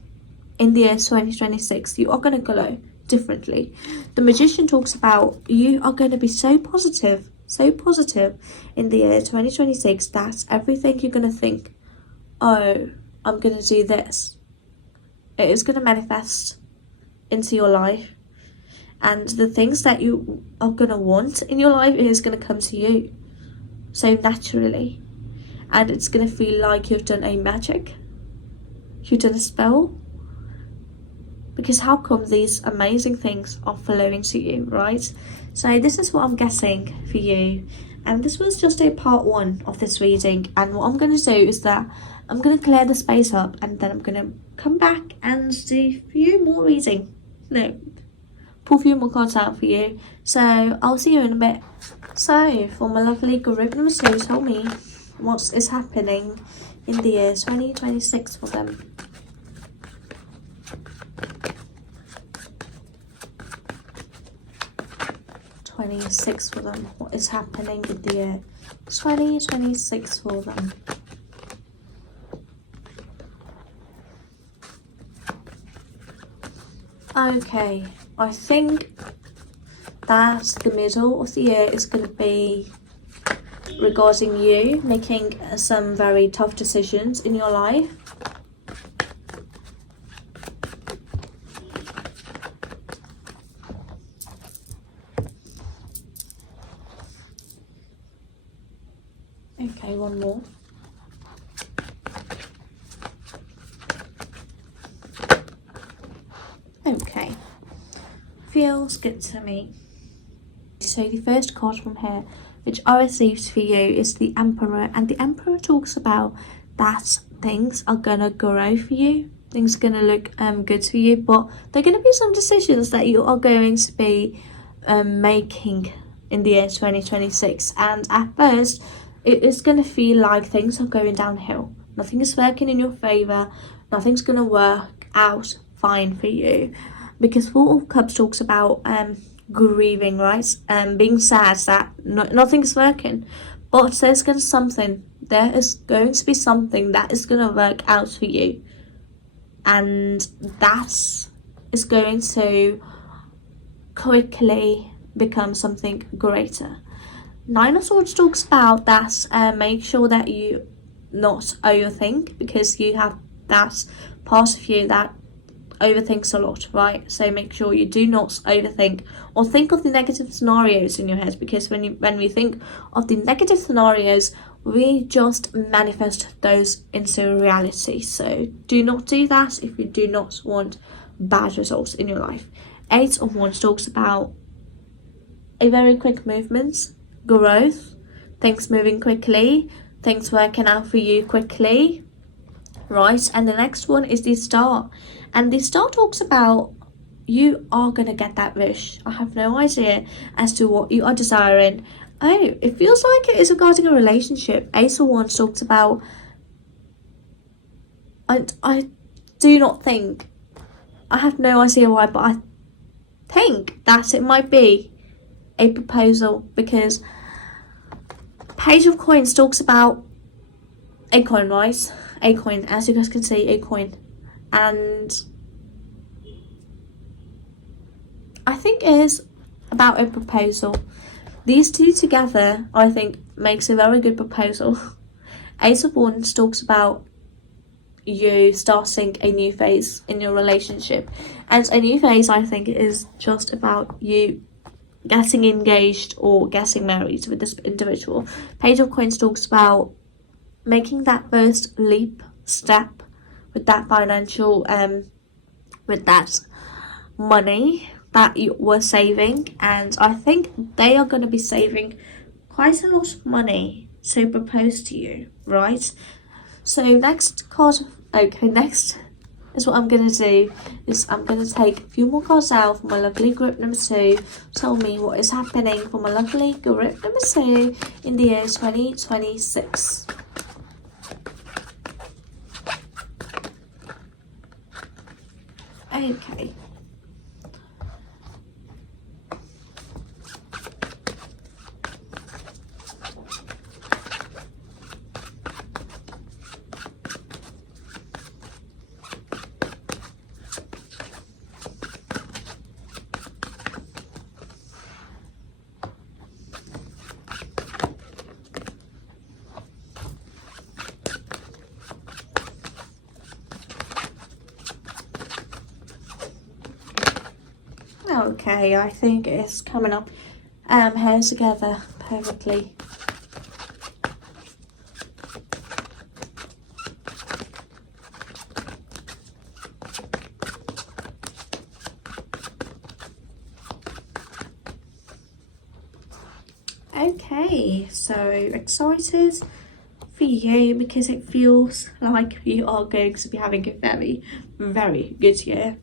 in the year 2026. You are gonna glow differently. The Magician talks about you are going to be so positive in the year 2026, that everything you're going to think, oh, I'm going to do this, it is going to manifest into your life. And the things that you are going to want in your life is going to come to you so naturally. And it's going to feel like you've done a magic, you've done a spell. Because how come these amazing things are flowing to you, right? So this is what I'm getting for you. And this was just a part 1 of this reading. And what I'm going to do is that I'm going to clear the space up, and then I'm going to come back and do a few more reading. No, pull a few more cards out for you. So I'll see you in a bit. So for my lovely group number 2, tell me what is happening in the year 2026 for them. 26 for them. What is happening in the year 2026 for them? Okay, I think that the middle of the year is going to be regarding you making some very tough decisions in your life. Okay, one more. Okay, feels good to me. So the first card from here, which I received for you, is the Emperor, and the Emperor talks about that things are gonna grow for you. Things are gonna look good for you, but there are gonna be some decisions that you are going to be making in the year 2026. And at first, it is gonna feel like things are going downhill. Nothing is working in your favor. Nothing's gonna work out fine for you, because Four of Cups talks about grieving, right? Being sad that nothing's working, but there is going to be something that is going to work out for you, and that is going to quickly become something greater. Nine of Swords talks about that. Make sure that you not overthink, because you have that part of you that overthinks a lot, right? So make sure you do not overthink or think of the negative scenarios in your head, because when we think of the negative scenarios, we just manifest those into reality. So do not do that if you do not want bad results in your life. Eight of Wands talks about a very quick movement, growth, things moving quickly, things working out for you quickly, right? And the next one is the Star, and the Star talks about you are gonna get that wish. I have no idea as to what you are desiring. Oh, it feels like it is regarding a relationship. Ace of Wands talks about, I do not think, I have no idea why, but I think that it might be a proposal, because Page of Coins talks about a coin, right? A coin, as you guys can see, a coin. And I think it is about a proposal. These two together, I think, makes a very good proposal. Ace of Wands talks about you starting a new phase in your relationship, and a new phase, I think, is just about you getting engaged or getting married with this individual. Page of Coins talks about making that first leap step with that financial with that money that you were saving, and I think they are going to be saving quite a lot of money to propose to you, right? So next is what I'm going to do is I'm going to take a few more cards out for my lovely group number 2. Tell me what is happening for my lovely group number 2 in the year 2026. Okay. Okay, I think it's coming up here together perfectly. Okay, so excited for you, because it feels like you are going to be having a very, very good year,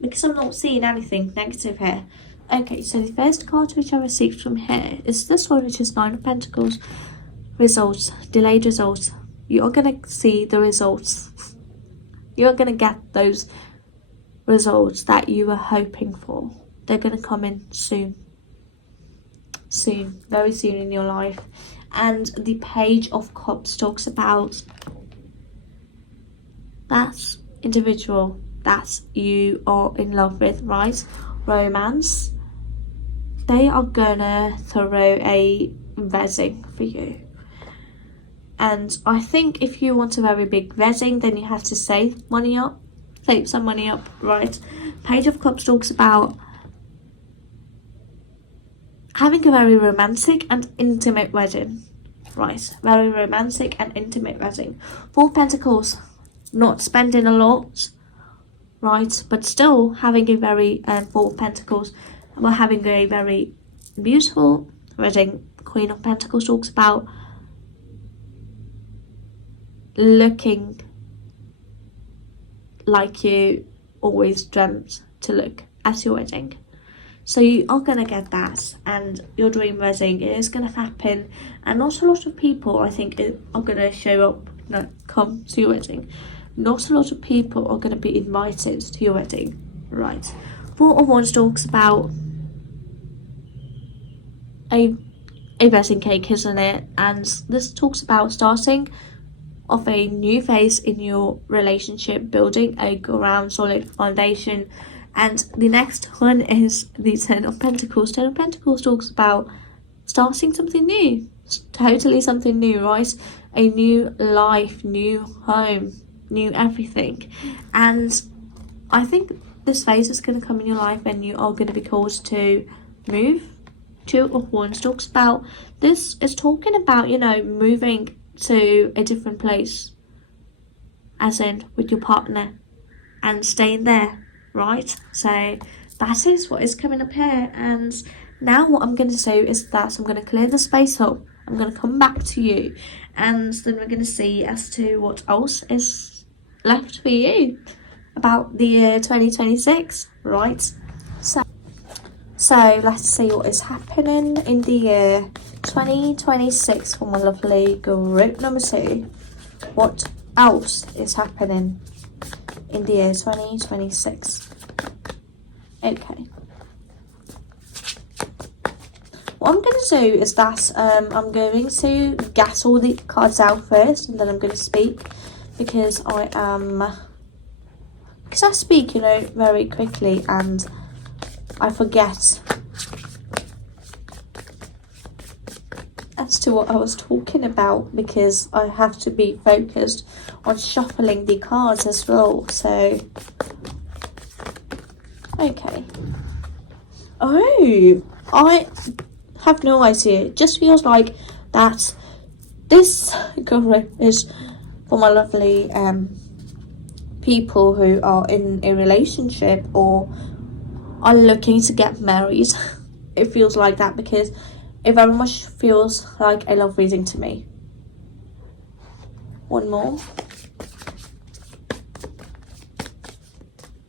because I'm not seeing anything negative here. Okay, so the first card which I received from here is this one, which is Nine of Pentacles. Results, delayed results. You are going to see the results. You are going to get those results that you were hoping for. They're going to come in soon. Soon, very soon in your life. And the Page of Cups talks about that individual that you are in love with, right? Romance. They are gonna throw a wedding for you. And I think if you want a very big wedding, then you have to save money up. Save some money up, right? Page of Cups talks about having a very romantic and intimate wedding. Right, very romantic and intimate wedding. Four of Pentacles, not spending a lot, right? But still having a very, Four of Pentacles, well, having a very beautiful wedding. Queen of Pentacles talks about looking like you always dreamt to look at your wedding. So you are going to get that, and your dream wedding is going to happen, and not a lot of people, I think, are going to show up, come to your wedding. Not a lot of people are going to be invited to your wedding, right? Four of Wands talks about a wedding cake, isn't it? And this talks about starting of a new phase in your relationship, building a ground solid foundation. And the next one is the Ten of Pentacles. Ten of Pentacles talks about starting something new, totally something new, right? A new life, new home, new everything. And I think this phase is going to come in your life and you are going to be called to move. Two of Wands talks about this, is talking about, moving to a different place, as in with your partner, and staying there, right? So that is what is coming up here. And now what I'm going to do is that I'm going to clear the space up. I'm going to come back to you, and then we're going to see as to what else is left for you about the year 2026, right? So let's see what is happening in the year 2026 for my lovely group number 2. What else is happening in the year 2026? Okay. What I'm going to do is that I'm going to get all the cards out first, and then I'm going to speak, because I speak, very quickly, and I forget as to what I was talking about, because I have to be focused on shuffling the cards as well. So, okay. Oh, I have no idea. It just feels like that this group is for my lovely people who are in a relationship or are looking to get married. It feels like that, because it very much feels like a love reading to me. One more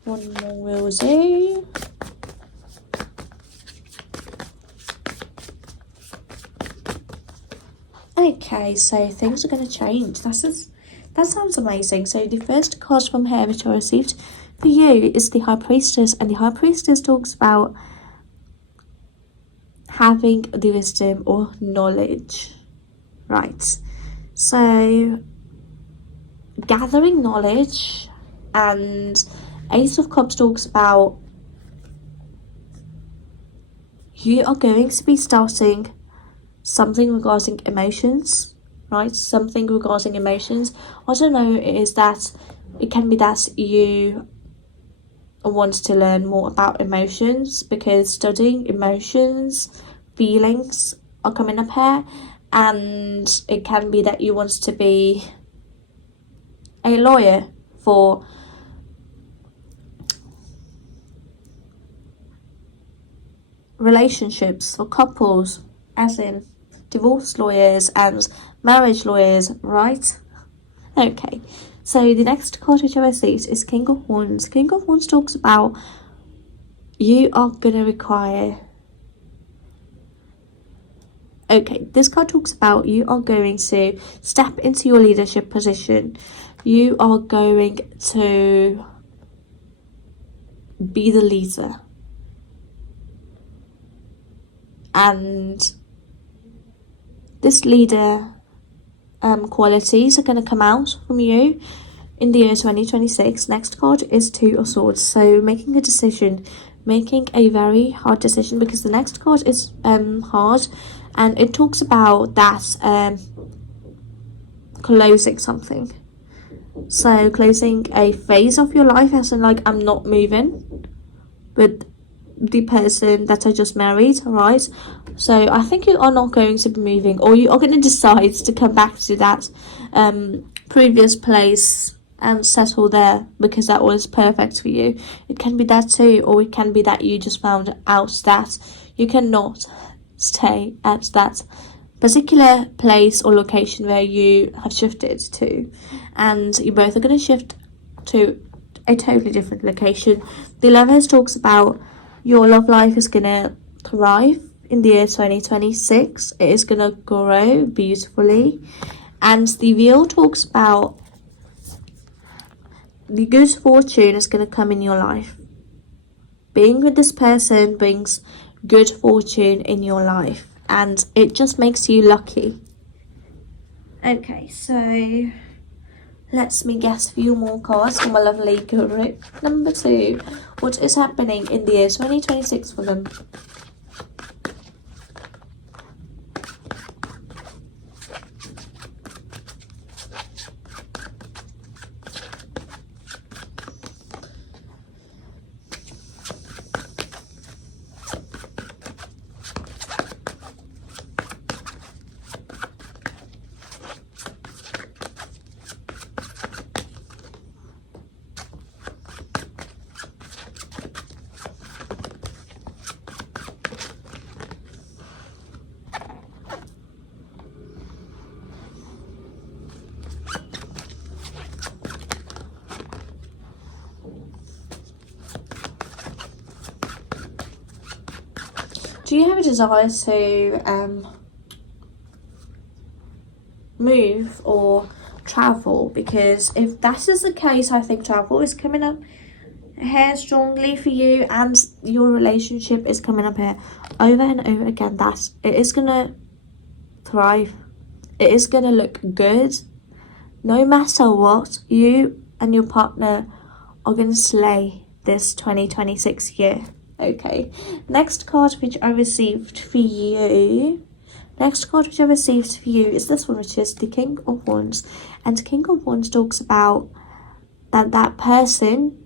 will do. Okay, so things are going to change. That sounds amazing. So the first card from here which I received for you is the High Priestess, and the High Priestess talks about having the wisdom or knowledge, right? So gathering knowledge. And Ace of Cups talks about you are going to be starting something regarding emotions, right? Something regarding emotions. I don't know, it can be that you want to learn more about emotions, because studying emotions, feelings are coming up here. And it can be that you want to be a lawyer for relationships, for couples, as in divorce lawyers and marriage lawyers, right? Okay, so the next card which I received is King of Wands. King of Wands talks about you are going to require... Okay, this card talks about you are going to step into your leadership position. You are going to be the leader. And this leader qualities are going to come out from you in the year 2026. Next card is Two of Swords. So making a decision, making a very hard decision, because the next card is hard, and it talks about that closing something. So closing a phase of your life, as in like, I'm not moving with the person that I just married, right? So I think you are not going to be moving, or you are going to decide to come back to that previous place and settle there because that was perfect for you. It can be that too, or it can be that you just found out that you cannot stay at that particular place or location where you have shifted to, and you both are going to shift to a totally different location. The Lovers talks about your love life is going to thrive in the year 2026. It is going to grow beautifully. And the Wheel talks about the good fortune is going to come in your life. Being with this person brings good fortune in your life, and it just makes you lucky. Okay, so let me guess a few more cards from my lovely group. Number 2, what is happening in the year 2026 for them? Do you have a desire to move or travel? Because if that is the case, I think travel is coming up here strongly for you, and your relationship is coming up here over and over again. That it is gonna thrive. It is gonna look good. No matter what, you and your partner are gonna slay this 2026 year. Okay, next card which I received for you. Next card which I received for you is this one, which is the King of Wands. And King of Wands talks about that person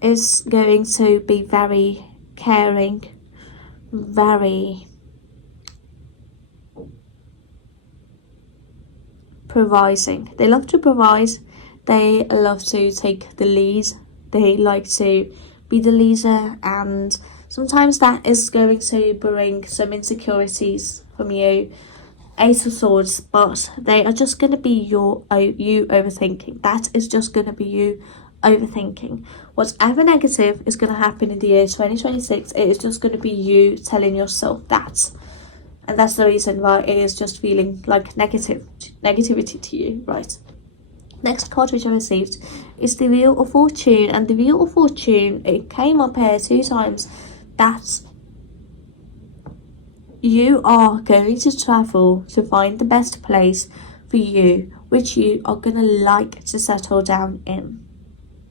is going to be very caring, very providing. They love to provide. They love to take the lead. They like to be the leader, and sometimes that is going to bring some insecurities from you. Ace of Swords, but they are just going to be you overthinking. That is just going to be you overthinking. Whatever negative is going to happen in the year 2026, it is just going to be you telling yourself that. And that's the reason why it is just feeling like negativity to you, right? Next card which I received is the Wheel of Fortune. And the Wheel of Fortune, it came up here 2 times that you are going to travel to find the best place for you, which you are going to like to settle down in,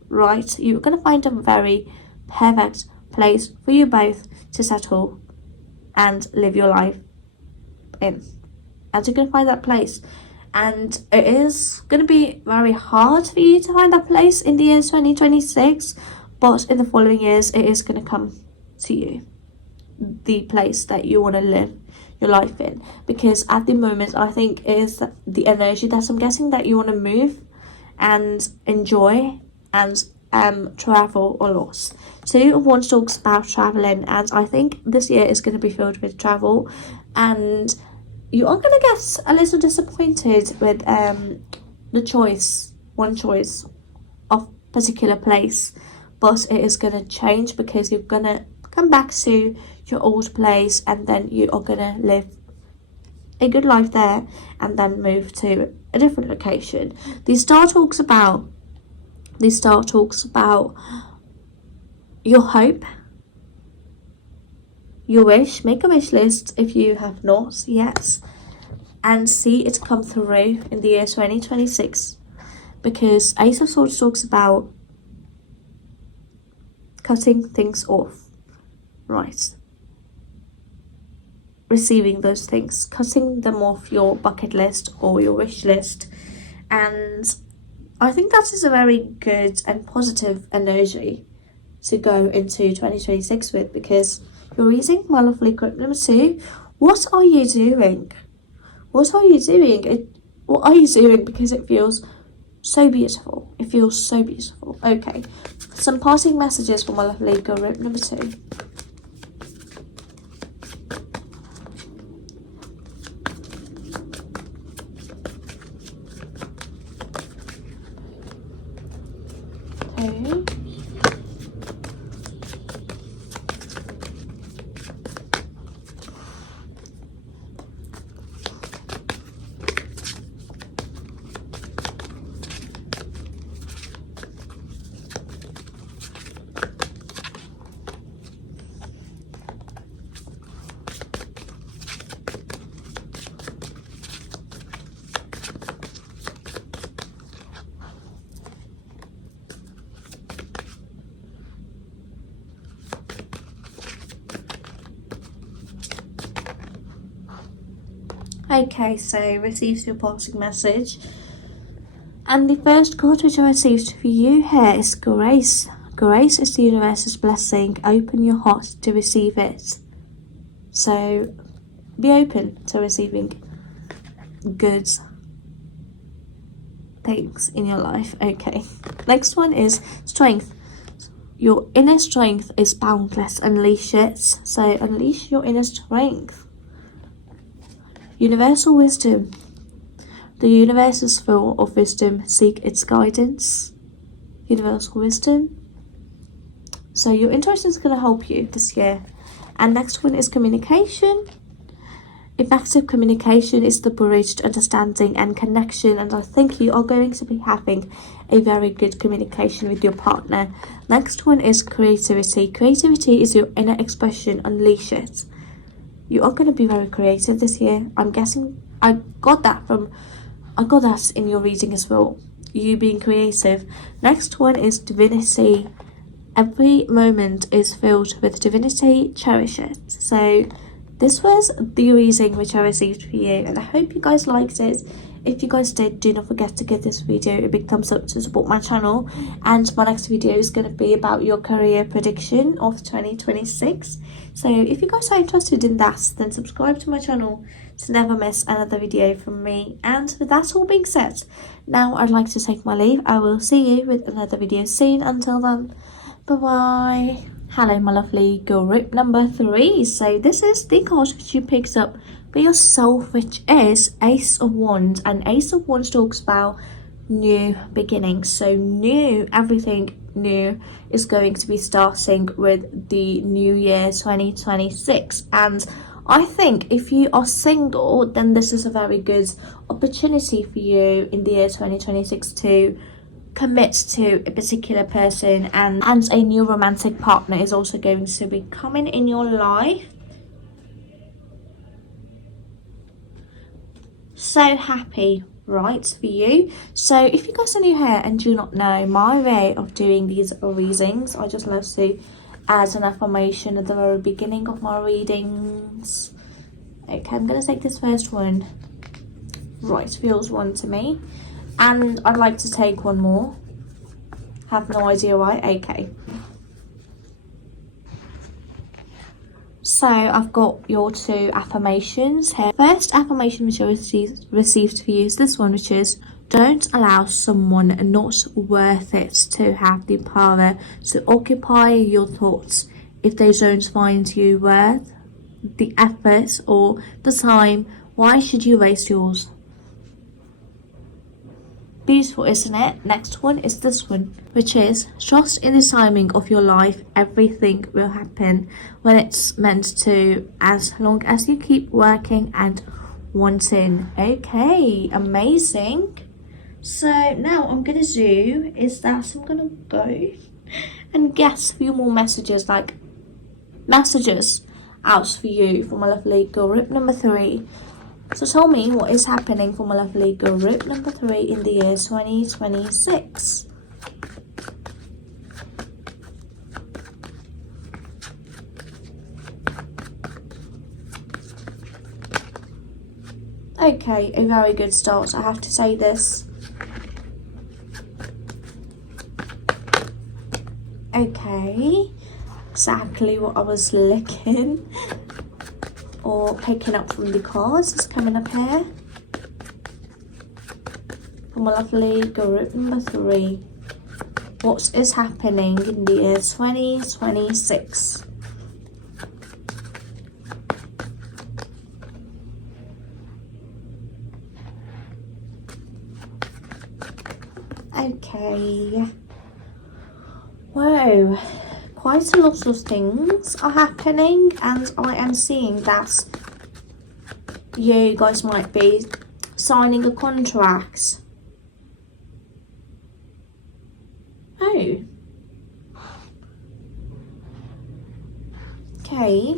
right? You're going to find a very perfect place for you both to settle and live your life in. And you're going to find that place. And it is going to be very hard for you to find that place in the year 2026. But in the following years, it is going to come to you. The place that you want to live your life in. Because at the moment, I think it is the energy that I'm getting that you want to move and enjoy and travel a lot. 2 of Wands talks about traveling, and I think this year is going to be filled with travel, and you are going to get a little disappointed with one choice of particular place, but it is going to change because you're going to come back to your old place, and then you are going to live a good life there and then move to a different location. The Star talks about your hope, your wish. Make a wish list if you have not yet, and see it come through in the year 2026, because Ace of Swords talks about cutting things off, right? Receiving those things, cutting them off your bucket list or your wish list. And I think that is a very good and positive energy to go into 2026 with, because you're reading my lovely group number 2. What are you doing? What are you doing? What are you doing? Because it feels so beautiful. It feels so beautiful. Okay, some parting messages for my lovely group number 2. Okay, so receives your passing message. And the first card which I received for you here is Grace. Grace is the universe's blessing. Open your heart to receive it. So be open to receiving good things in your life. Okay. Next one is strength. Your inner strength is boundless. Unleash it. So unleash your inner strength. Universal wisdom. The universe is full of wisdom. Seek its guidance. Universal wisdom. So your intuition is going to help you this year. And next one is communication. Effective communication is the bridge to understanding and connection. And I think you are going to be having a very good communication with your partner. Next one is creativity. Creativity is your inner expression. Unleash it. You are going to be very creative this year. I'm guessing I got that in your reading as well. You being creative. Next one is divinity. Every moment is filled with divinity. Cherish it. So this was the reading which I received for you, and I hope you guys liked it. If you guys did, do not forget to give this video a big thumbs up to support my channel. And my next video is going to be about your career prediction of 2026. So if you guys are interested in that, then subscribe to my channel to never miss another video from me. And with that all being said, now I'd like to take my leave. I will see you with another video soon. Until then, bye bye. Hello my lovely group number 3. So this is the card which you picked up for yourself, which is Ace of Wands. And Ace of Wands talks about new beginnings. So new, everything new is going to be starting with the new year 2026. And I think if you are single, then this is a very good opportunity for you in the year 2026 to commit to a particular person, and a new romantic partner is also going to be coming in your life. So happy, right, for you. So if you guys are new here and do not know my way of doing these readings, I just love to add an affirmation at the very beginning of my readings. Okay, I'm going to take this first one. Right, feels one to me. And I'd like to take one more. Have no idea why. Okay. So I've got your 2 affirmations here. First affirmation which I received for you is this one, which is don't allow someone not worth it to have the power to occupy your thoughts. If they don't find you worth the effort or the time, why should you waste yours? Beautiful, isn't it? Next one is this one, which is trust in the timing of your life. Everything will happen when it's meant to, as long as you keep working and wanting. Okay, amazing. So now I'm gonna do is that I'm gonna go and guess a few more messages, like messages out for you for my lovely group number 3. So tell me what is happening for my lovely group number 3 in the year 2026. Okay, a very good start, I have to say this. Okay, exactly what I was looking or picking up from the cards is coming up here. For my lovely group number 3, what is happening in the year 2026? Okay. Wow, quite a lot of things are happening, and I am seeing that you guys might be signing a contract. Oh. Okay.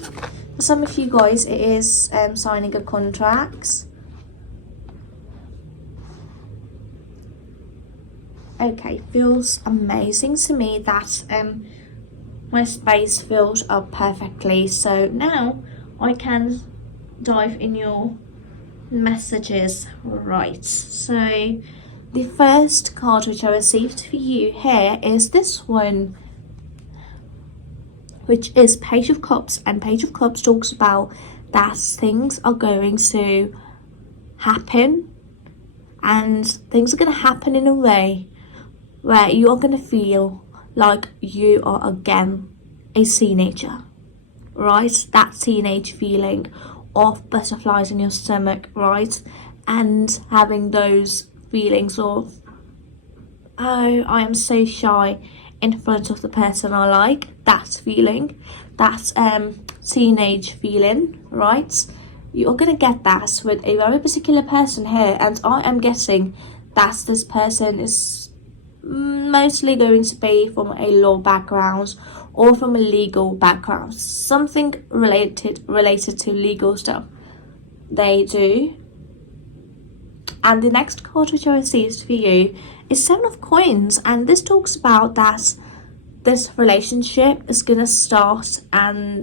For some of you guys, it is signing a contract. Okay, feels amazing to me that my space fills up perfectly. So now I can dive in your messages. Right, so the first card which I received for you here is this one, which is Page of Cups, and Page of Cups talks about that things are going to happen, and things are going to happen in a way where you are going to feel like you are again a teenager, right? That teenage feeling of butterflies in your stomach, right? And having those feelings of, oh, I am so shy in front of the person I like. That feeling, that teenage feeling, right? You are going to get that with a very particular person here, and I am guessing that this person is mostly going to be from a law background or from a legal background, something related to legal stuff they do. And the next card which I received for you is 7 of Coins, and this talks about that this relationship is gonna start, and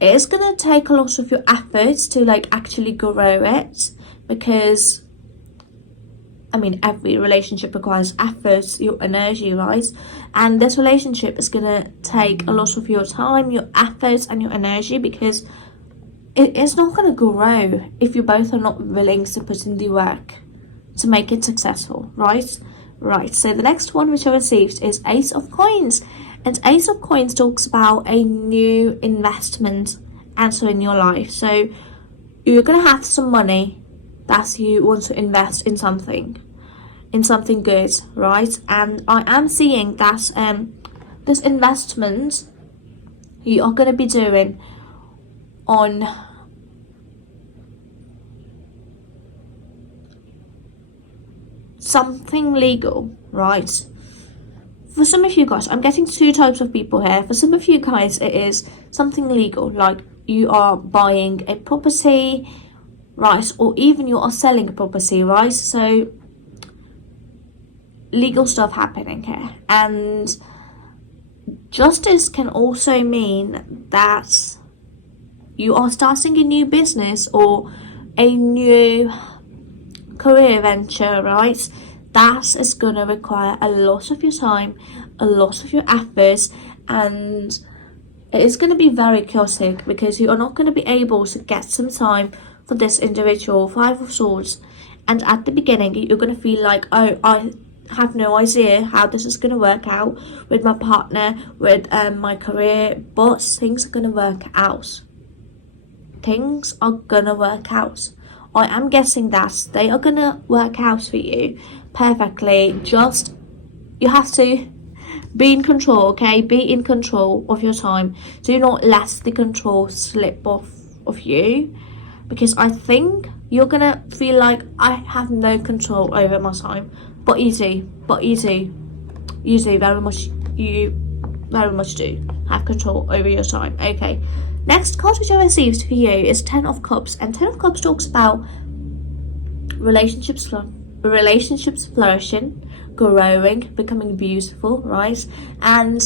it is gonna take a lot of your efforts to actually grow it, because I mean, every relationship requires effort, your energy, right? And this relationship is going to take a lot of your time, your efforts, and your energy, because it is not going to grow if you both are not willing to put in the work to make it successful, right? Right, so the next one which I received is Ace of Coins. And Ace of Coins talks about a new investment enter in your life. So you're going to have some money that you want to invest in something good, right? And I am seeing that this investment you are going to be doing on something legal, right? For some of you guys, I'm getting 2 types of people here. For some of you guys, it is something legal, like you are buying a property, right? Or even you are selling a property, right? So legal stuff happening here. And justice can also mean that you are starting a new business or a new career venture, right? That is going to require a lot of your time, a lot of your efforts, and it is going to be very chaotic because you are not going to be able to get some time for this individual. 5 of Swords, and at the beginning you're going to feel like, oh, I have no idea how this is going to work out with my partner, with my career, but things are going to work out. Things are going to work out. I am guessing that they are going to work out for you perfectly. Just, you have to be in control, okay? Be in control of your time. Do not let the control slip off of you, because I think you're going to feel like, I have no control over my time. But you do. You very much do have control over your time. Okay, Next card which I received for you is Ten of Cups, and Ten of Cups talks about relationships flourishing, growing, becoming beautiful, right? And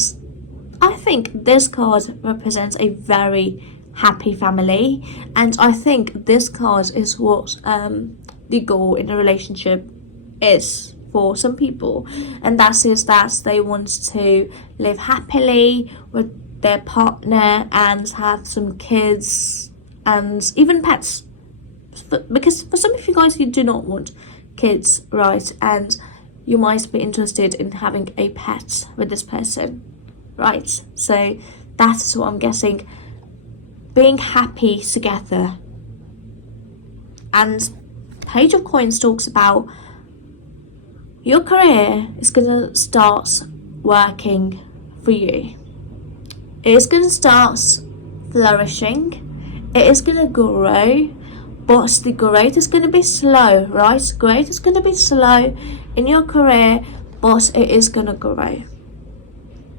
I think this card represents a very happy family, and I think this card is what the goal in a relationship is for some people, and that is that they want to live happily with their partner and have some kids and even pets, because for some of you guys, you do not want kids, right? And you might be interested in having a pet with this person, right? So that's what I'm guessing. Being happy together. And Page of Coins talks about your career is going to start working for you. It is going to start flourishing. It is going to grow, but the growth is going to be slow, right? Growth is going to be slow in your career, but it is going to grow.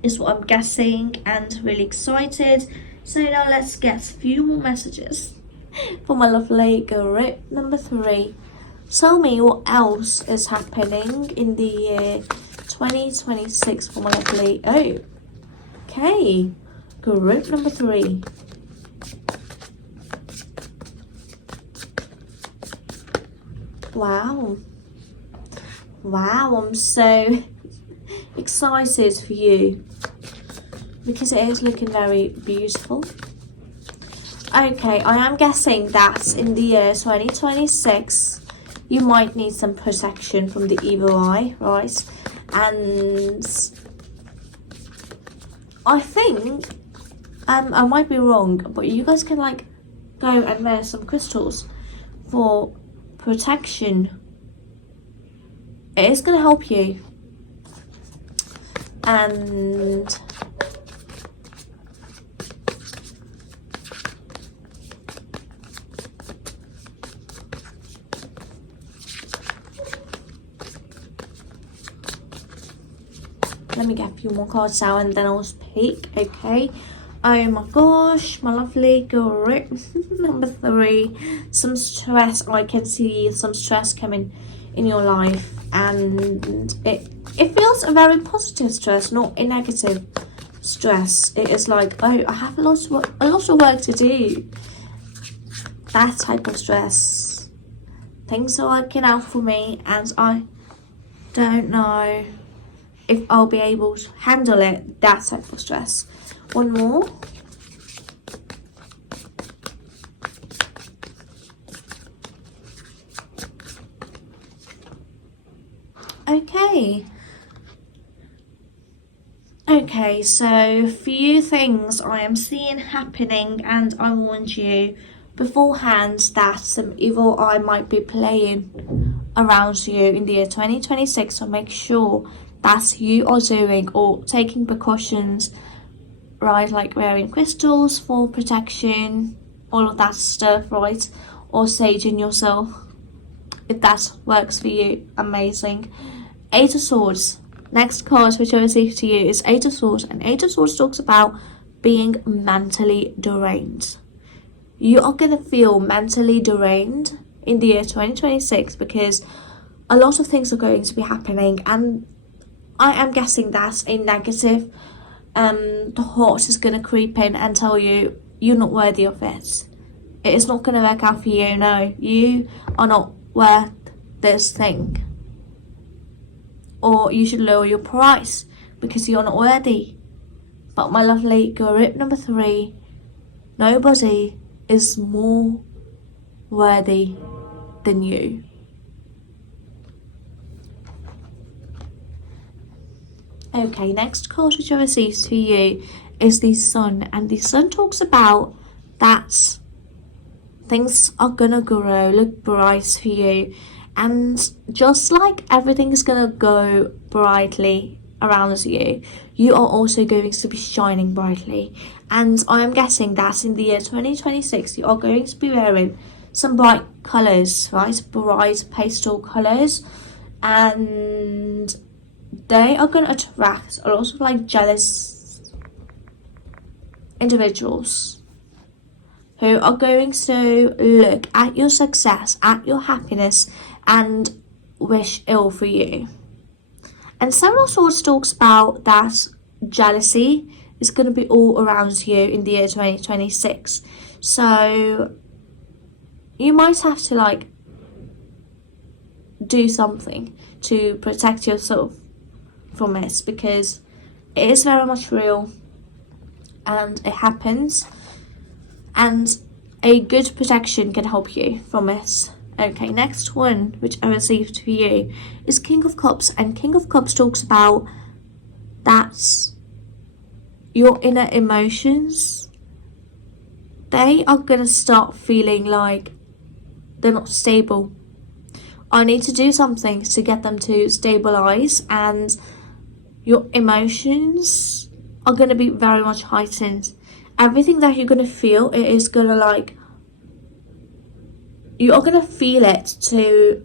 Is what I'm guessing, and really excited. So now let's get a few more messages for my lovely group number 3. Tell me what else is happening in the year 2026 for my lovely... Oh, okay. Group number 3. Wow, I'm so excited for you because it is looking very beautiful. Okay, I am guessing that in the year 2026 you might need some protection from the evil eye, right? And I think I might be wrong, but you guys can like go and wear some crystals for protection. It is going to help you. And let me get a few more cards out and then I'll speak, okay? Oh my gosh, my lovely group number 3. Some stress. I can see some stress coming in your life, and it feels a very positive stress, not a negative stress. It is like, oh, I have a lot of work to do. That type of stress. Things are working out for me, and I don't know if I'll be able to handle it. That type of stress. One more. Okay, so few things I am seeing happening, and I warned you beforehand that some evil eye might be playing around you in the year 2026, so make sure that you are doing or taking precautions, right? Like wearing crystals for protection, all of that stuff, right? Or saging yourself, if that works for you. Amazing. 8 of Swords. Next card which I received to you is 8 of Swords, and 8 of Swords talks about being mentally drained. You are going to feel mentally drained in the year 2026 because a lot of things are going to be happening, and I am guessing that's a negative. The horse is going to creep in and tell you you're not worthy of it. It is not going to work out for you. No, you are not worth this thing. Or you should lower your price because you're not worthy. But my lovely group number 3, nobody is more worthy than you. Okay, next card which I received to you is the Sun, and the Sun talks about that things are gonna grow, look bright for you, and just like everything is gonna go brightly around you, you are also going to be shining brightly. And I am guessing that in the year 2026 you are going to be wearing some bright colours, right? Bright pastel colours, and they are going to attract a lot of like jealous individuals, who are going to look at your success, at your happiness, and wish ill for you. And Seven of Swords talks about that jealousy is going to be all around you in the year 2026. So you might have to like do something to protect yourself from this, because it is very much real and it happens, and a good protection can help you from this. Okay, next one which I received for you is King of Cups, and King of Cups talks about that your inner emotions, they are going to start feeling like they're not stable. I need to do something to get them to stabilize, and your emotions are going to be very much heightened. Everything that you're going to feel, it is going to like, you are going to feel it to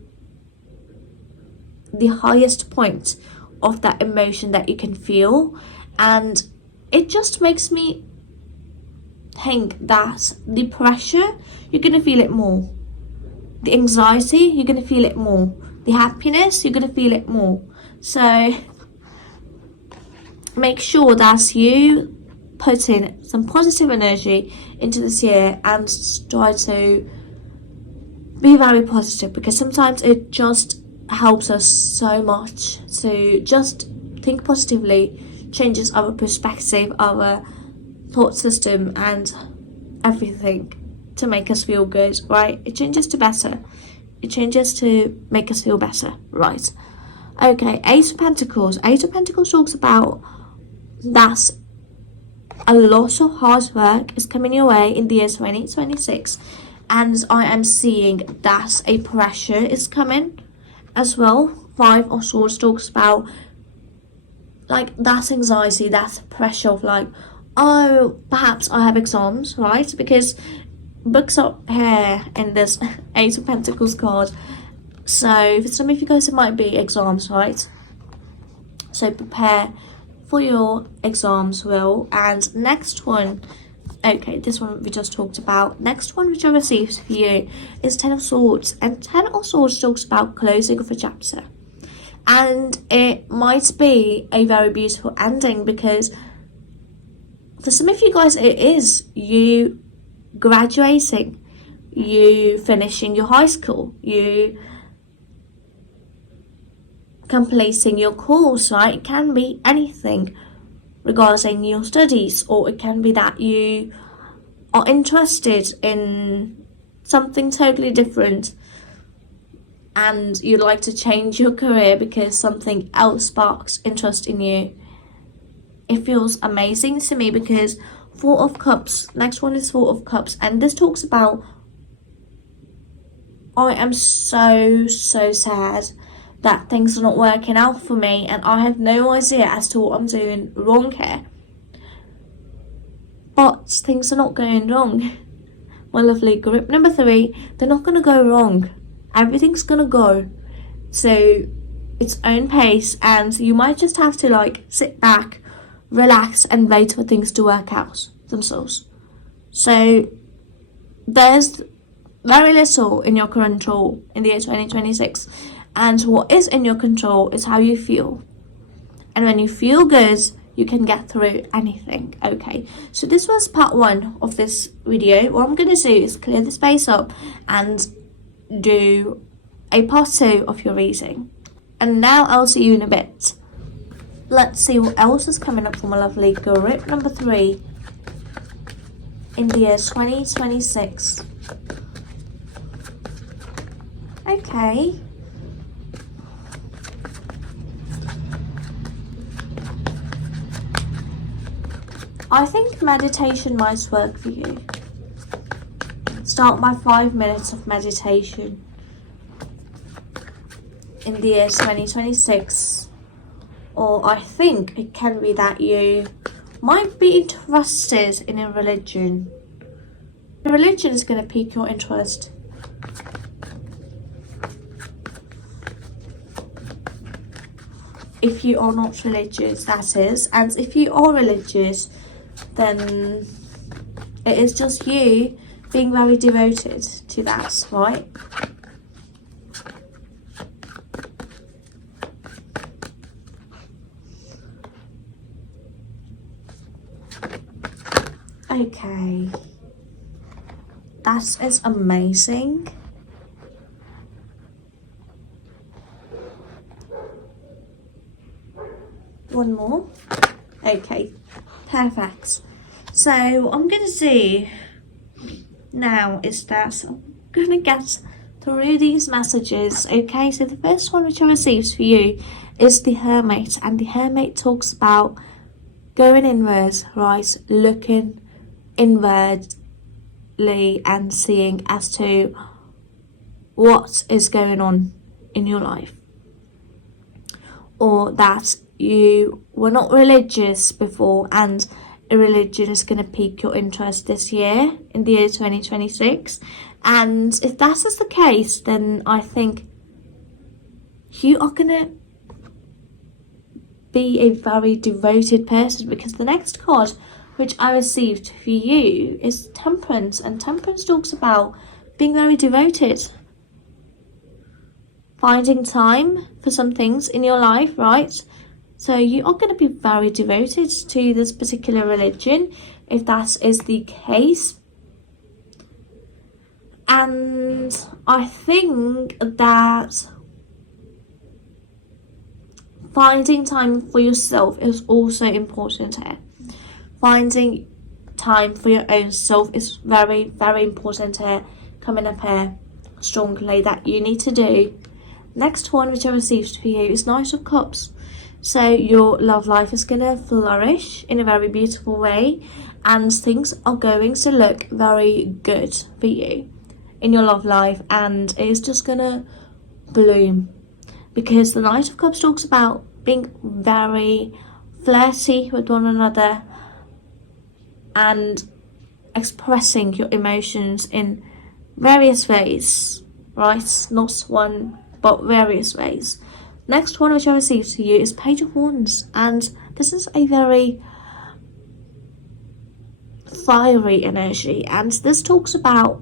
the highest point of that emotion that you can feel. And it just makes me think that the pressure, you're going to feel it more. The anxiety, you're going to feel it more. The happiness, you're going to feel it more. So make sure that you put in some positive energy into this year and try to be very positive, because sometimes it just helps us so much to just think positively, changes our perspective, our thought system, and everything to make us feel good, right? It changes to better. It changes to make us feel better, right? Okay, Eight of Pentacles. Eight of Pentacles talks about that a lot of hard work is coming your way in the year 2026, and I am seeing that a pressure is coming as well. Five of Swords talks about like that anxiety, that pressure of like, oh, perhaps I have exams, right? Because books are here in this Eight of Pentacles card. So for some of you guys, it might be exams, right? So prepare for your exams, Will. And next one, okay, this one we just talked about. Next one which I received for you is Ten of Swords. And Ten of Swords talks about closing of a chapter. And it might be a very beautiful ending, because for some of you guys, it is you graduating, you finishing your high school, you completing your course, right? It can be anything regarding your studies, or it can be that you are interested in something totally different and you'd like to change your career because something else sparks interest in you. It feels amazing to me, because Four of Cups, next one is Four of Cups, and this talks about, I am so sad that things are not working out for me, and I have no idea as to what I'm doing wrong here. But things are not going wrong, my lovely group. Number 3, they're not going to go wrong. Everything's going to go to its own pace, and you might just have to like sit back, relax, and wait for things to work out themselves. So there's very little in your control in the year 2026, and what is in your control is how you feel. And when you feel good, you can get through anything. Okay, so this was part 1 of this video. What I'm going to do is clear the space up and do a part 2 of your reading. And now I'll see you in a bit. Let's see what else is coming up for my lovely group number 3 in the year 2026. Okay. I think meditation might work for you. Start my 5 minutes of meditation in the year 2026. Or I think it can be that you might be interested in a religion. Religion is going to pique your interest. If you are not religious, that is. And if you are religious, then it is just you being very devoted to that, right? Okay, that is amazing. One more. Okay, perfect. So I'm gonna do now is that I'm gonna get through these messages. Okay, so the first one which I received for you is the Hermit, and the Hermit talks about going inwards, right? Looking inwardly and seeing as to what is going on in your life, or that you were not religious before and a religion is going to pique your interest this year, in the year 2026. And if that is the case, then I think you are going to be a very devoted person, because the next card which I received for you is Temperance, and Temperance talks about being very devoted, finding time for some things in your life, right? So you are going to be very devoted to this particular religion, if that is the case. And I think that finding time for yourself is also important here. Finding time for your own self is very, very important here, coming up here strongly, that you need to do. Next one which I received for you is Knight of Cups. So your love life is going to flourish in a very beautiful way, and things are going to look very good for you in your love life, and it's just going to bloom, because the Knight of Cups talks about being very flirty with one another and expressing your emotions in various ways, right? Not one, but various ways. Next one which I received to you is Page of Wands, and this is a very fiery energy, and this talks about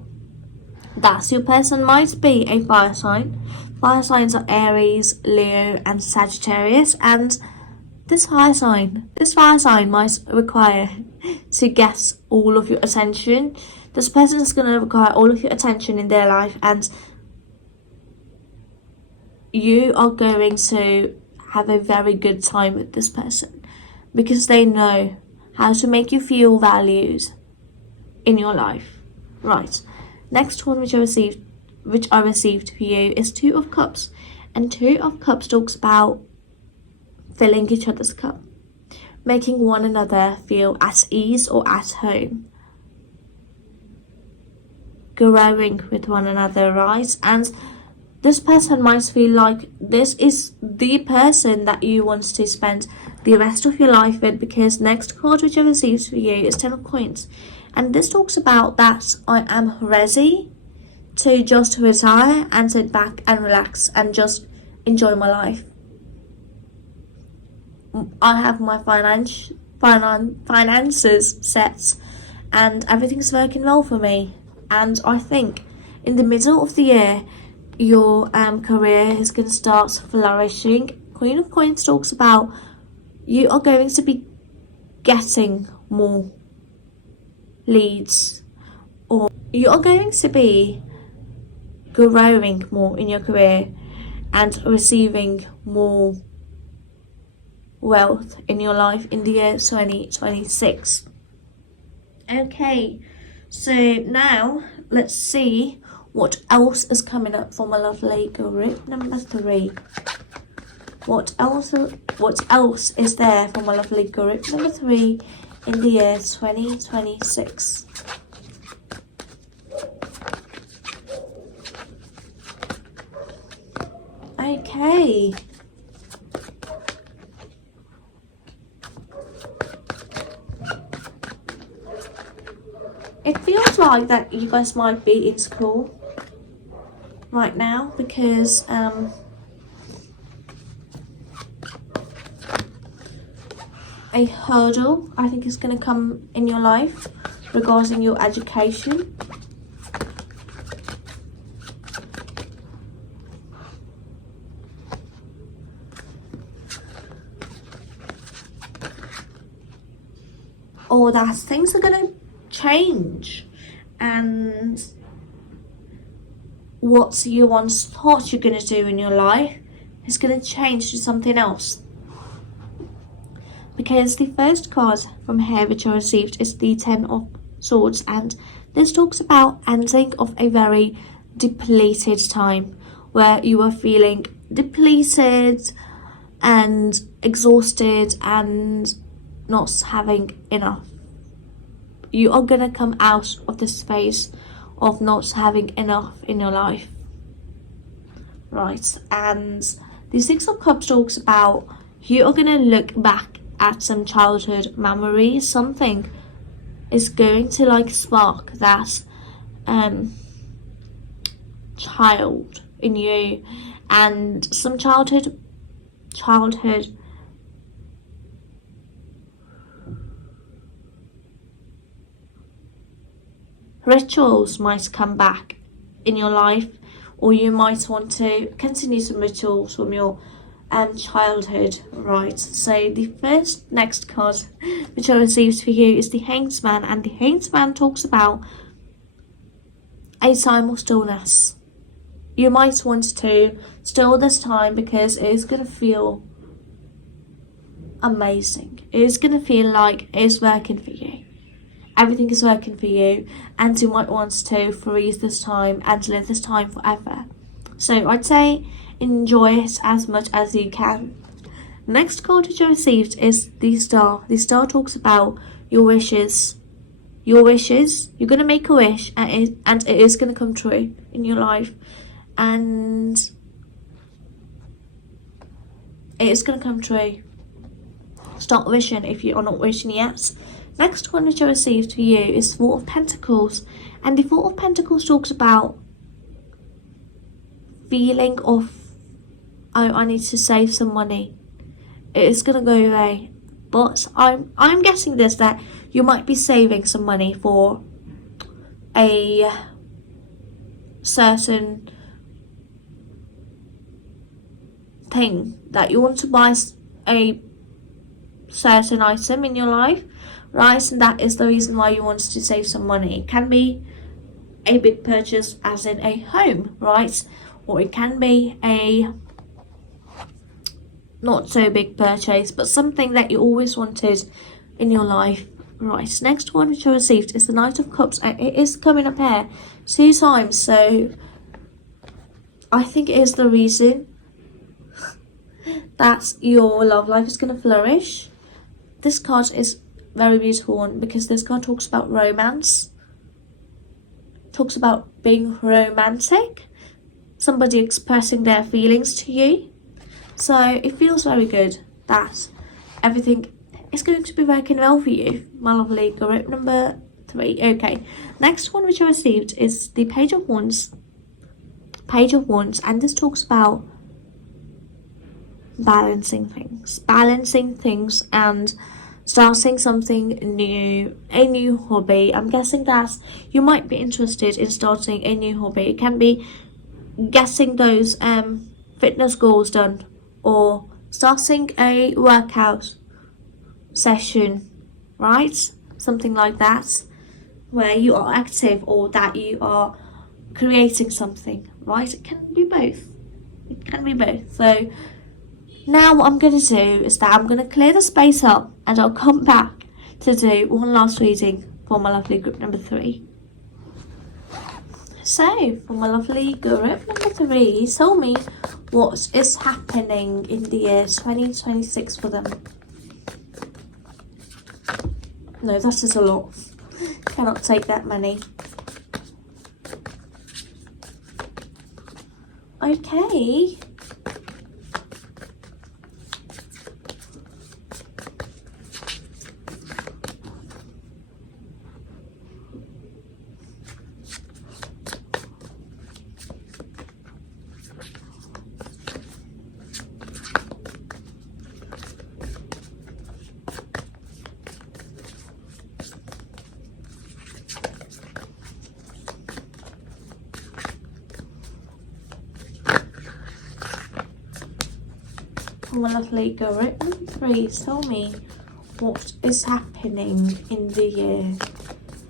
that your person might be a fire sign. Fire signs are Aries, Leo and Sagittarius, and this fire sign might require to get all of your attention. This person is going to require all of your attention in their life, and you are going to have a very good time with this person, because they know how to make you feel valued in your life. Right. Next one which I received for you is Two of Cups, and Two of Cups talks about filling each other's cup, making one another feel at ease or at home, growing with one another, right? And this person might feel like this is the person that you want to spend the rest of your life with, because next card which I received for you is Ten of Coins, and this talks about that I am ready to just retire and sit back and relax and just enjoy my life. I have my finances set and everything's working well for me, and I think in the middle of the year your career is going to start flourishing. Queen of Coins talks about you are going to be getting more leads, or you are going to be growing more in your career and receiving more wealth in your life in the year 2026. Okay, so now let's see what else is coming up for my lovely group number 3. What else is there for my lovely group number 3 in the year 2026? Okay. It feels like that you guys might be in school right now, because a hurdle I think is going to come in your life regarding your education. or that things are going to change, and what you once thought you're going to do in your life is going to change to something else. Because the first card from here which I received is the Ten of Swords, and this talks about ending of a very depleted time where you are feeling depleted and exhausted and not having enough. You are going to come out of this phase of not having enough in your life. Right, and the Six of Cups talks about you are going to look back at some childhood memories. Something is going to like spark that child in you, and some childhood rituals might come back in your life, or you might want to continue some rituals from your childhood. Right, so the next card which I received for you is the Hanged Man, and the Hanged Man talks about a time of stillness. You might want to still this time because it is going to feel amazing. It is going to feel like it is working for you. Everything is working for you, and you might want to freeze this time and live this time forever. So I'd say enjoy it as much as you can. Next card which I received is the Star. The Star talks about your wishes. Your wishes. You're going to make a wish, and it is going to come true in your life. And it is going to come true. Start wishing if you are not wishing yet. Next one which I received for you is Four of Pentacles, and the Four of Pentacles talks about feeling of, oh, I need to save some money. It is gonna go away, but I'm guessing this, that you might be saving some money for a certain thing, that you want to buy a certain item in your life. Right, and that is the reason why you want to save some money. It can be a big purchase, as in a home, right? Or it can be a not so big purchase, but something that you always wanted in your life. Right, next one which I received is the Knight of Cups, and it is coming up here 2 times, so I think it is the reason that your love life is going to flourish. This card is very beautiful one because this card talks about romance, talks about being romantic, somebody expressing their feelings to you. So it feels very good that everything is going to be working well for you, my lovely group number 3. Okay, next one which I received is the Page of Wands. Page of Wands, and this talks about balancing things and starting something new, a new hobby. I'm guessing that you might be interested in starting a new hobby. It can be getting those fitness goals done, or starting a workout session, right? Something like that, where you are active or that you are creating something, right? It can be both. It can be both. So now what I'm going to do is that I'm going to clear the space up, and I'll come back to do one last reading for my lovely group number 3. So, for my lovely group number 3, tell me what is happening in the year 2026 for them. No, that is a lot. Cannot take that many. Okay. My lovely group number 3, tell me what is happening in the year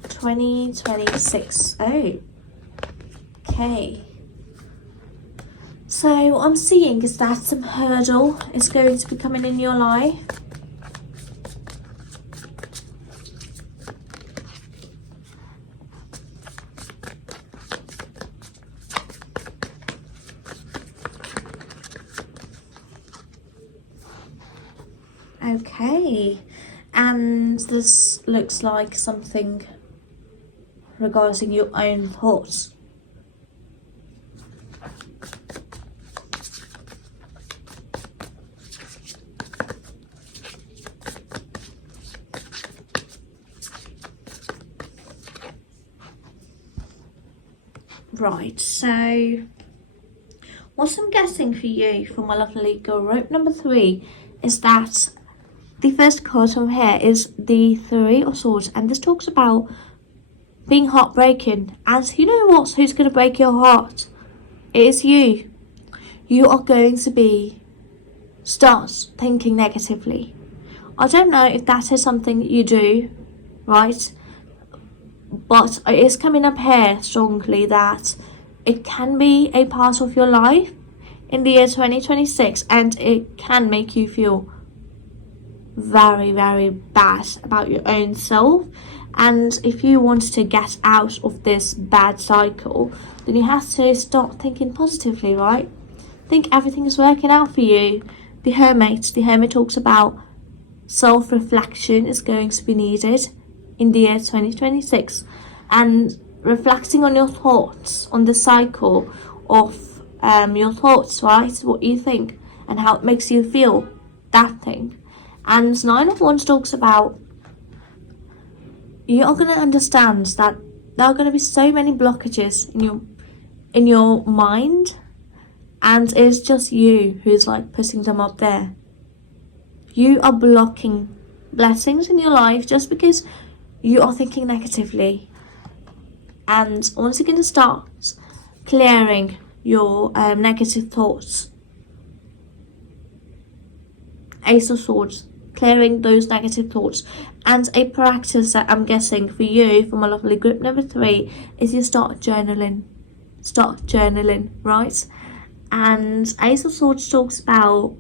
2026. Oh, okay. So what I'm seeing is that some hurdle is going to be coming in your life. Okay, and this looks like something regarding your own thoughts. Right, so what I'm guessing for you, for my lovely group number 3, is that the first card from here is the 3 of Swords, and this talks about being heartbroken. And you know what? Who's going to break your heart? It is you. You are going to start thinking negatively. I don't know if that is something that you do, right? But it is coming up here strongly that it can be a part of your life in the year 2026, and it can make you feel very, very bad about your own self. And if you want to get out of this bad cycle, then you have to start thinking positively, right? Think everything is working out for you. The Hermit talks about self-reflection is going to be needed in the year 2026, and reflecting on your thoughts, on the cycle of your thoughts, right? What you think and how it makes you feel, that thing. And 9 of Wands talks about you are going to understand that there are going to be so many blockages in your mind, and it's just you who's like putting them up there. You are blocking blessings in your life just because you are thinking negatively. And once you're going to start clearing your negative thoughts, Ace of Swords, clearing those negative thoughts. And a practice that I'm guessing for you, for my lovely group number 3, is you start journaling, right? And Ace of Swords talks about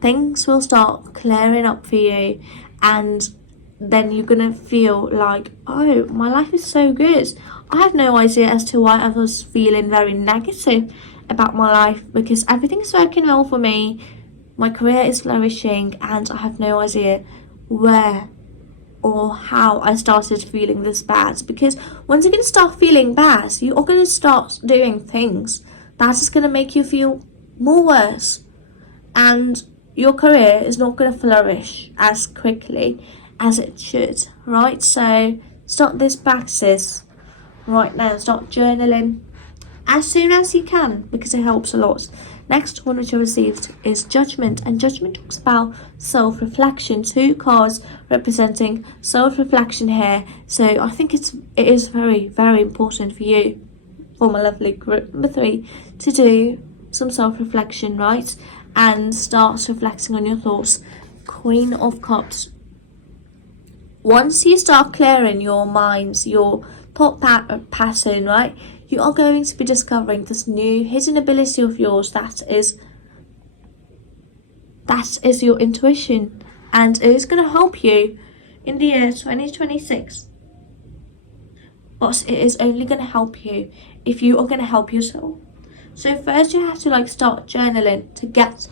things will start clearing up for you, and then you're gonna feel like, oh, my life is so good. I have no idea as to why I was feeling very negative about my life, because everything is working well for me, my career is flourishing, and I have no idea where or how I started feeling this bad. Because once you're going to start feeling bad, you are going to start doing things that is going to make you feel more worse, and your career is not going to flourish as quickly as it should, right? So start this practice right now. Start journaling as soon as you can, because it helps a lot. Next one which I received is Judgment, and Judgment talks about self-reflection. 2 cards representing self-reflection here. So I think it is very, very important for you, for my lovely group number 3, to do some self-reflection, right? And start reflecting on your thoughts. Queen of Cups. Once you start clearing your minds, your thought pattern, right, you are going to be discovering this new hidden ability of yours that is your intuition, and it is going to help you in the year 2026. But it is only going to help you if you are going to help yourself. So first you have to start journaling to get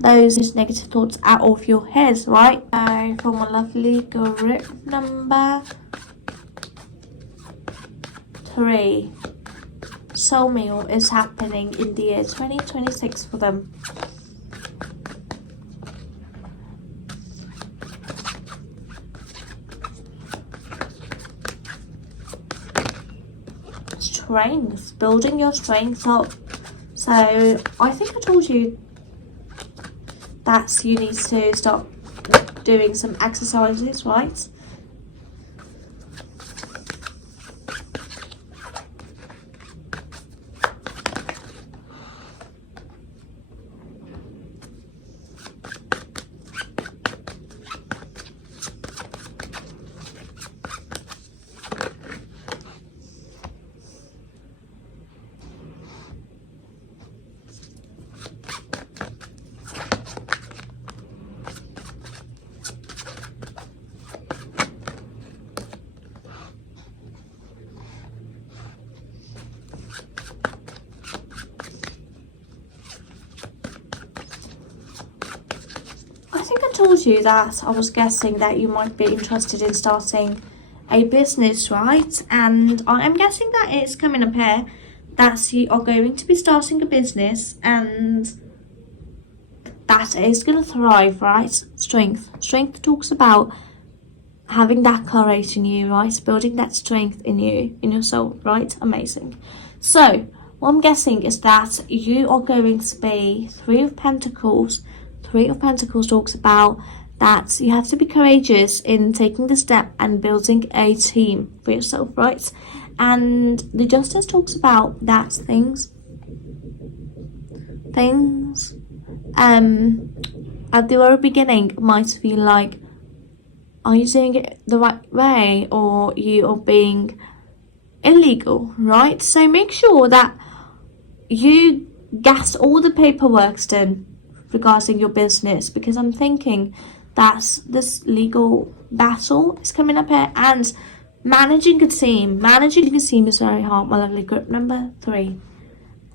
those negative thoughts out of your head, right? So for my lovely group number 3, tell me what is happening in the year 2026 for them. Strength, building your strength up. So I think I told you that you need to start doing some exercises, right? told you that I was guessing that you might be interested in starting a business, right? And I am guessing that it's coming up here that you are going to be starting a business and that is going to thrive, right? Strength talks about having that courage in you, right? Building that strength in you, in your soul, right? Amazing. So what I'm guessing is that you are going to be Three of Pentacles. Three of Pentacles talks about that you have to be courageous in taking the step and building a team for yourself, right? And the Justice talks about that things at the very beginning might feel like, are you doing it the right way, or you are being illegal, right? So make sure that you get all the paperwork done regarding your business, because I'm thinking that this legal battle is coming up here, and managing a team is very hard, my lovely. Group number 3.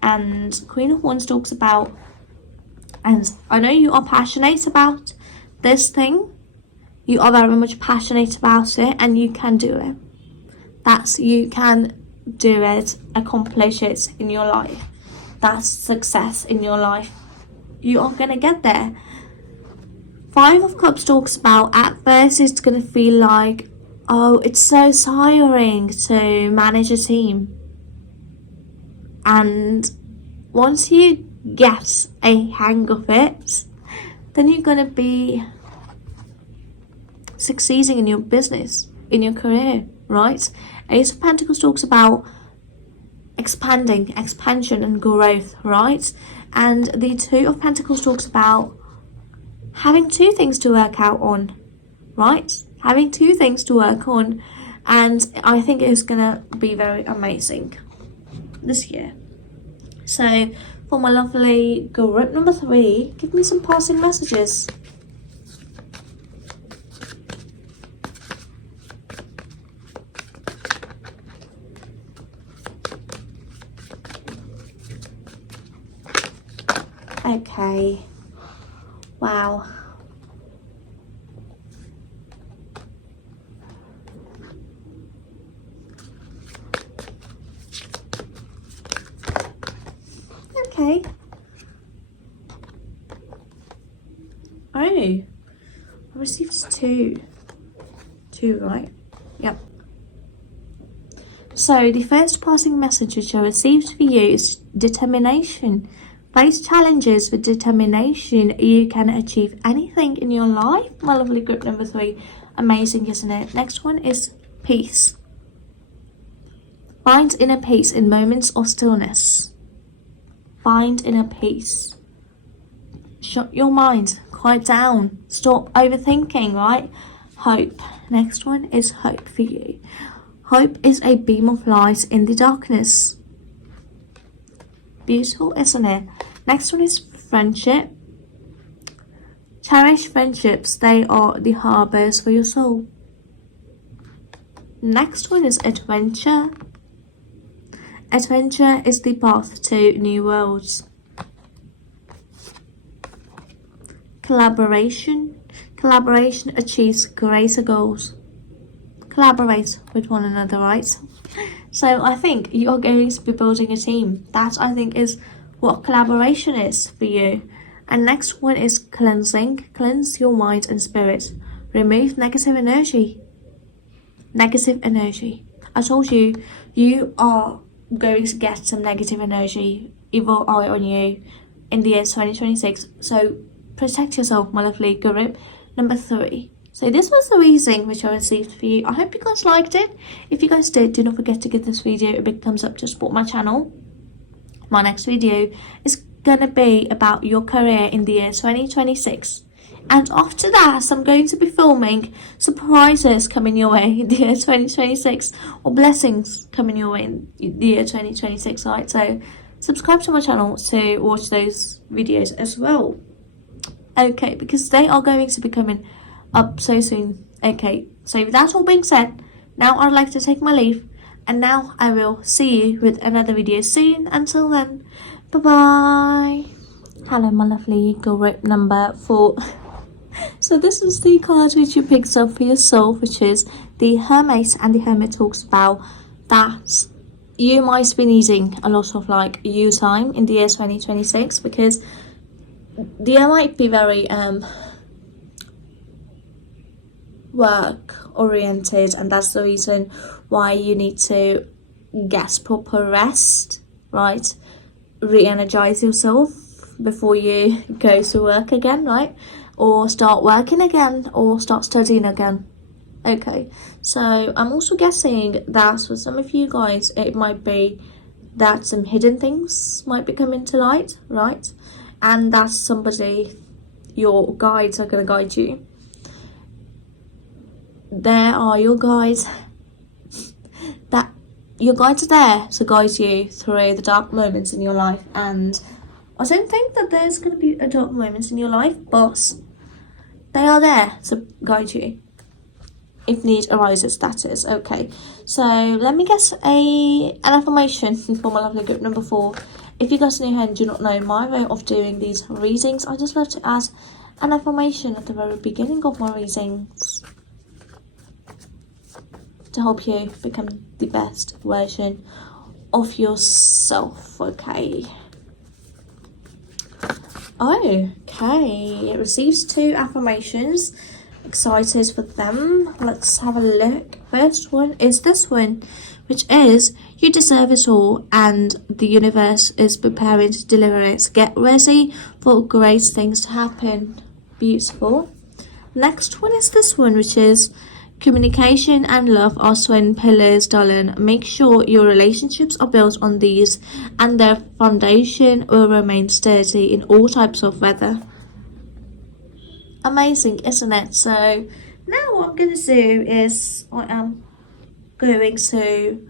And Queen of Wands talks about, and I know you are passionate about this thing, you are very much passionate about it, and you can do it. You can do it, accomplish it in your life. That's success in your life. You are gonna get there. 5 of Cups talks about, at first it's gonna feel like, oh, it's so tiring to manage a team. And once you get a hang of it, then you're going to be succeeding in your business, in your career, right? Ace of Pentacles talks about expansion and growth, right? And the 2 of Pentacles talks about having 2 things to work out on, right? Having 2 things to work on, and I think it's going to be very amazing this year. So for my lovely group number 3, give me some passing messages. Okay. Wow. Okay. Oh, I received 2. 2, right? Yep. So the first passing message which I received for you is determination. Face challenges with determination. You can achieve anything in your life. My lovely group number 3. Amazing, isn't it? Next one is peace. Find inner peace in moments of stillness. Find inner peace. Shut your mind. Quiet down. Stop overthinking, right? Hope. Next one is hope for you. Hope is a beam of light in the darkness. Beautiful, isn't it? Next one is friendship. Cherish friendships. They are the harbors for your soul. Next one is adventure. Adventure is the path to new worlds. Collaboration. Collaboration achieves greater goals. Collaborate with one another, right? So I think you are going to be building a team. That, I think, is what collaboration is for you. And next one is cleansing. Cleanse your mind and spirit. Remove negative energy. Negative energy. I told you, you are going to get some negative energy, evil eye on you in the year 2026. So protect yourself, my lovely group number 3. So this was the reading which I received for you. I hope you guys liked it. If you guys did, do not forget to give this video a big thumbs up to support my channel. My next video is gonna be about your career in the year 2026. And after that, I'm going to be filming surprises coming your way in the year 2026, or blessings coming your way in the year 2026, right? So subscribe to my channel to watch those videos as well. Okay, because they are going to be coming up so soon. Okay, so with that all being said, now I'd like to take my leave, and now I will see you with another video soon. Until then, bye bye. Hello, my lovely group number 4. So this is the card which you picked up for yourself, which is the Hermit, and the Hermit talks about that you might be needing a lot of like you time in the year 2026, because the year might be very work oriented, and that's the reason why you need to get proper rest, right? Re-energize yourself before you go to work again, right? Or start working again, or start studying again. Okay, so I'm also guessing that for some of you guys it might be that some hidden things might be coming to light, right? And that somebody, your guides, are going to guide you. There are your guides, that your guides are there to guide you through the dark moments in your life. And I don't think that there's going to be a dark moments in your life, but they are there to guide you if need arises, that is. Okay, so let me guess an affirmation for my lovely group number 4. If you guys are new here and do not know my way of doing these readings, I just love to add an affirmation at the very beginning of my readings to help you become the best version of yourself. Okay. Okay, it receives 2 affirmations. Excited for them. Let's have a look. First one is this one, which is you deserve it all and the universe is preparing to deliver it. Get ready for great things to happen. Beautiful. Next one is this one, which is communication and love are twin pillars, darling. Make sure your relationships are built on these and their foundation will remain sturdy in all types of weather. Amazing, isn't it? So now what I'm going to do is I am going to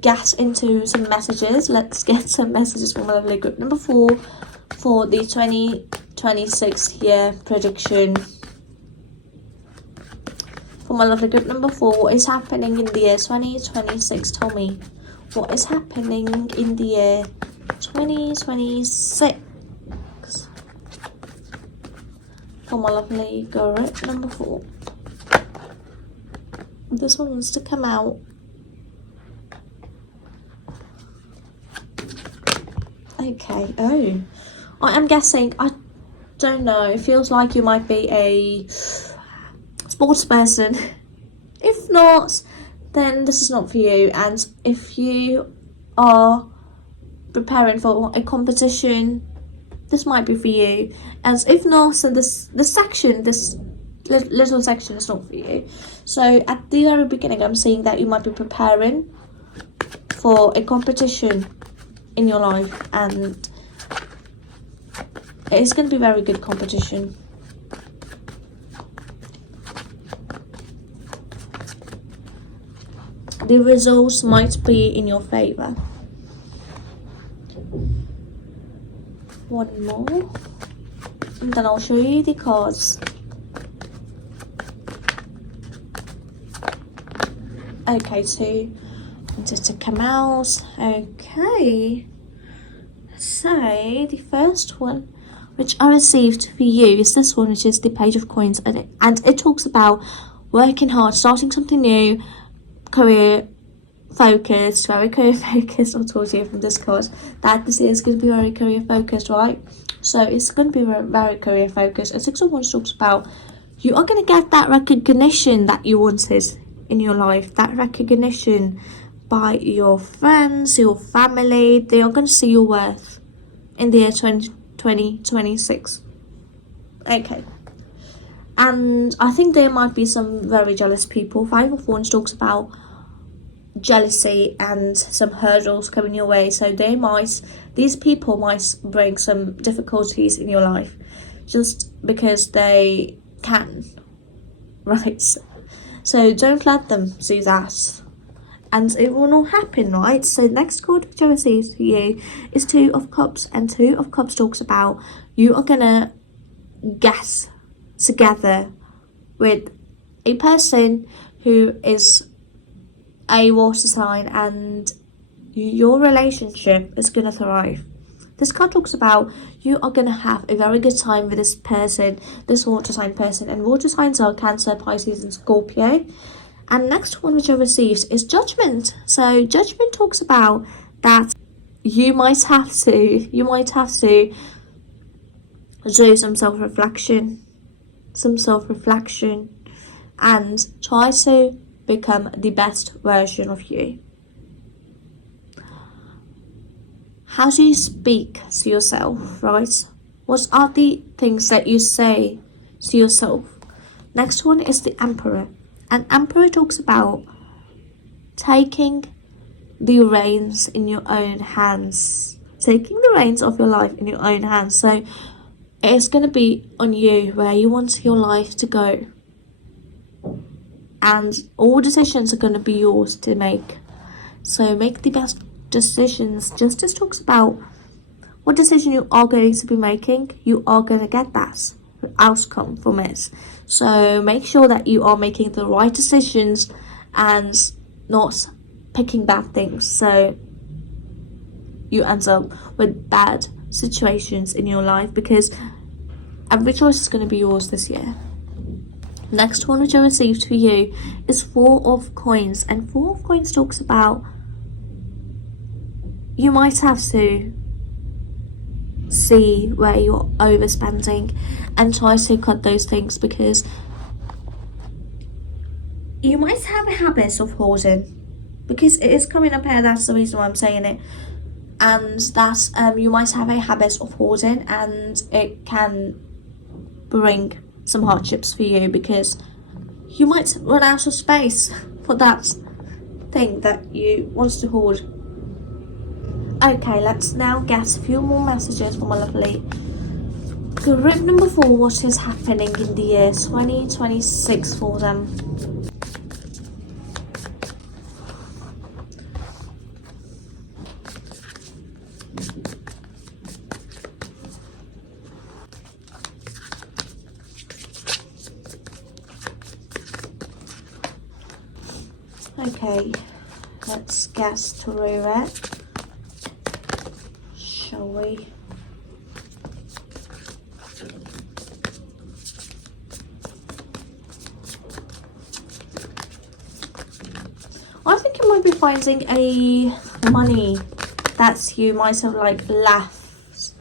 get into some messages. Let's get some messages from my lovely group number 4 for the 2026 year prediction. For my lovely group number 4, what is happening in the year 2026? Tell me, what is happening in the year 2026? For my lovely group number 4. This one wants to come out. Okay, oh. I am guessing, I don't know, it feels like you might be a sports person. If not, then this is not for you. And if you are preparing for a competition, this might be for you. And if not, then this little section is not for you. So at the very beginning, I'm saying that you might be preparing for a competition in your life, and it's going to be very good competition. The results might be in your favor. One more, and then I'll show you the cards. Okay, so wanted to come out. Okay, so the first one which I received for you is this one, which is the Page of Coins, and it talks about working hard, starting something new, career focused, very career focused. I told you from this card that this is going to be very career focused, right? So it's going to be very, very career focused. And 6 of Wands talks about you are going to get that recognition that you wanted in your life, that recognition by your friends, your family. They are going to see your worth in the year 2026. Okay. And I think there might be some very jealous people. 5 of Wands talks about jealousy and some hurdles coming your way. So these people might bring some difficulties in your life just because they can, right? So don't let them do that, and it will not happen, right? So next card which I received for you is 2 of Cups, and 2 of Cups talks about you are gonna get together with a person who is a water sign, and your relationship is gonna thrive. This card talks about you are going to have a very good time with this person, this water sign person. And water signs are Cancer, Pisces and Scorpio. And next one which I received is Judgment. So Judgment talks about that you might have to do some self-reflection and try to become the best version of you. How do you speak to yourself, right? What are the things that you say to yourself? Next one is the Emperor. And Emperor talks about taking the reins in your own hands. Taking the reins of your life in your own hands. So it's going to be on you where you want your life to go. And all decisions are going to be yours to make. So make the best decisions. Justice talks about what decision you are going to be making. You are going to get that outcome from it. So make sure that you are making the right decisions and not picking bad things. So you end up with bad situations in your life, because every choice is going to be yours this year. Next one which I received for you is Four of Coins. And Four of Coins talks about you might have to see where you're overspending and try to cut those things, because you might have a habit of hoarding, because it is coming up here, that's the reason why I'm saying it. And that you might have a habit of hoarding, and it can bring some hardships for you, because you might run out of space for that thing that you want to hoard. Okay, let's now get a few more messages from my lovely group number 4. What is happening in the year 2026 for them? Okay, let's get through it, shall we? I think you might be finding a money that you might have like left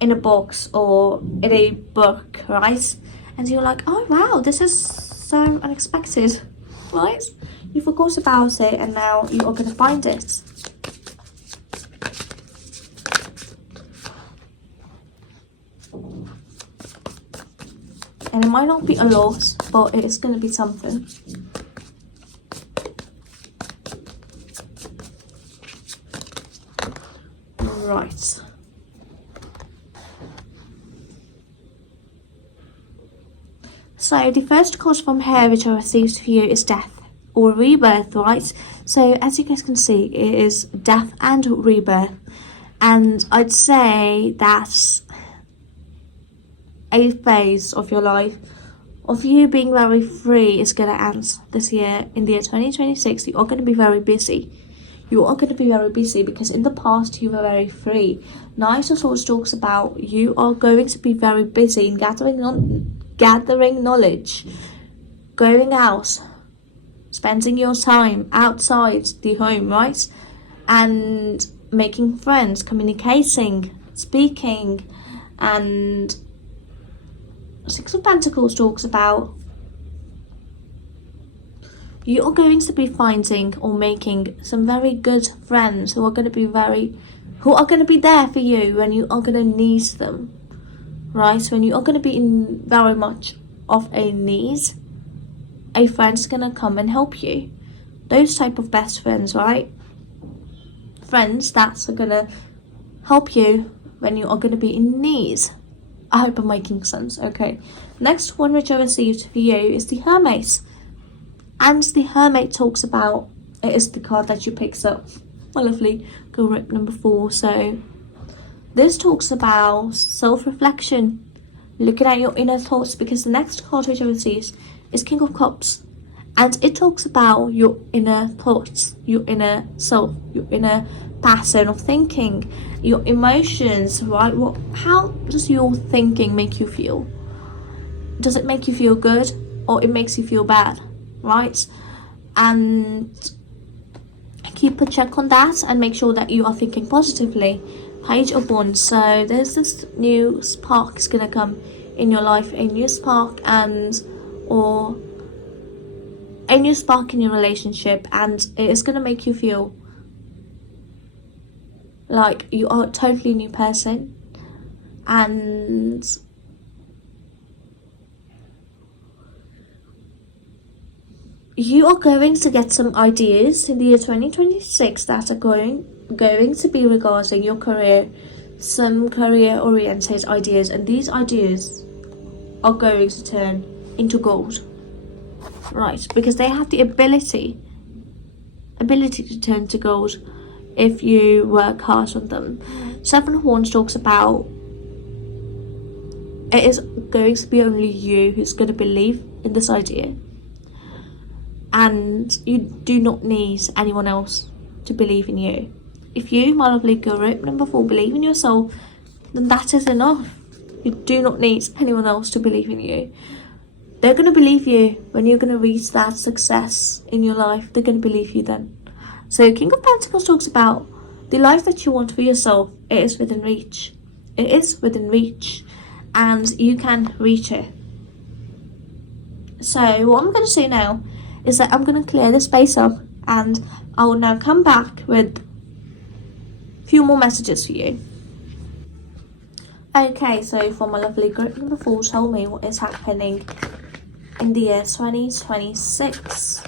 in a box or in a book, right? And you're like, oh wow, this is so unexpected, right? You forgot about it and now you are going to find it. And it might not be a lot, but it is going to be something. Right. So the first card from here which I received for you is Death or Rebirth, right? So as you guys can see, it is death and rebirth. And I'd say that a phase of your life of you being very free is going to end this year. In the year 2026, you are going to be very busy. You are going to be very busy because in the past you were very free. Knight of Swords talks about you are going to be very busy in gathering knowledge, going out, spending your time outside the home, right? And making friends, communicating, speaking. And Six of Pentacles talks about you are going to be finding or making some very good friends who are going to be there for you when you are going to need them, right? When you are going to be in very much of a need, a friend's going to come and help you. Those type of best friends, right? Friends that are going to help you when you are going to be in need. I hope I'm making sense. Okay, next one which I received for you is the Hermit. And the Hermit talks about, it is the card that you picked up, my lovely group number 4. So this talks about self-reflection, looking at your inner thoughts, because the next card which I received is King of Cups. And it talks about your inner thoughts, your inner self, your inner pattern of thinking, your emotions, right? How does your thinking make you feel? Does it make you feel good, or it makes you feel bad, right? And keep a check on that and make sure that you are thinking positively. Page of Wands. So there's this new spark is gonna come in your life, a new spark, or a new spark in your relationship, and it is gonna make you feel like you are a totally new person, and you are going to get some ideas in the year 2026 that are going to be regarding your career, some career oriented ideas, and these ideas are going to turn into gold, right? Because they have the ability to turn to gold if you work hard on them. Seven of Wands talks about it is going to be only you who's going to believe in this idea, and you do not need anyone else to believe in you. If you, my lovely guru number 4, believe in yourself, then that is enough. You do not need anyone else to believe in you. They're going to believe you when you're going to reach that success in your life. They're going to believe you then. So King of Pentacles talks about the life that you want for yourself. It is within reach. It is within reach, and you can reach it. So what I'm going to do now is that I'm going to clear this space up, and I will now come back with a few more messages for you. Okay, so for my lovely group number 4, tell me what is happening in the year 2026.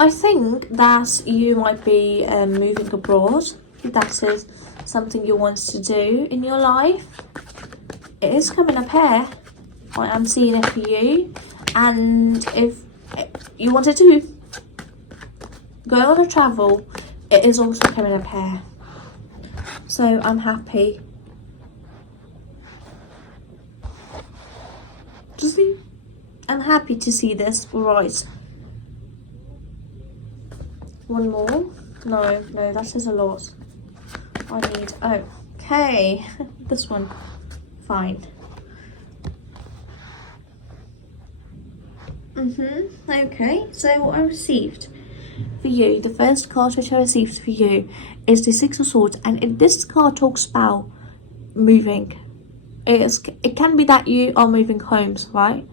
I think that you might be moving abroad. If that is something you want to do in your life, it is coming up here. I am seeing it for you. And if you wanted to go on a travel, it is also coming up here. So I'm happy. I'm happy to see this. Right. One more. No, that is a lot. I need, okay. This one. Fine. Okay, so what I received for you, the first card which I received for you is the Six of Swords, and this card talks about moving. It can be that you are moving homes, right?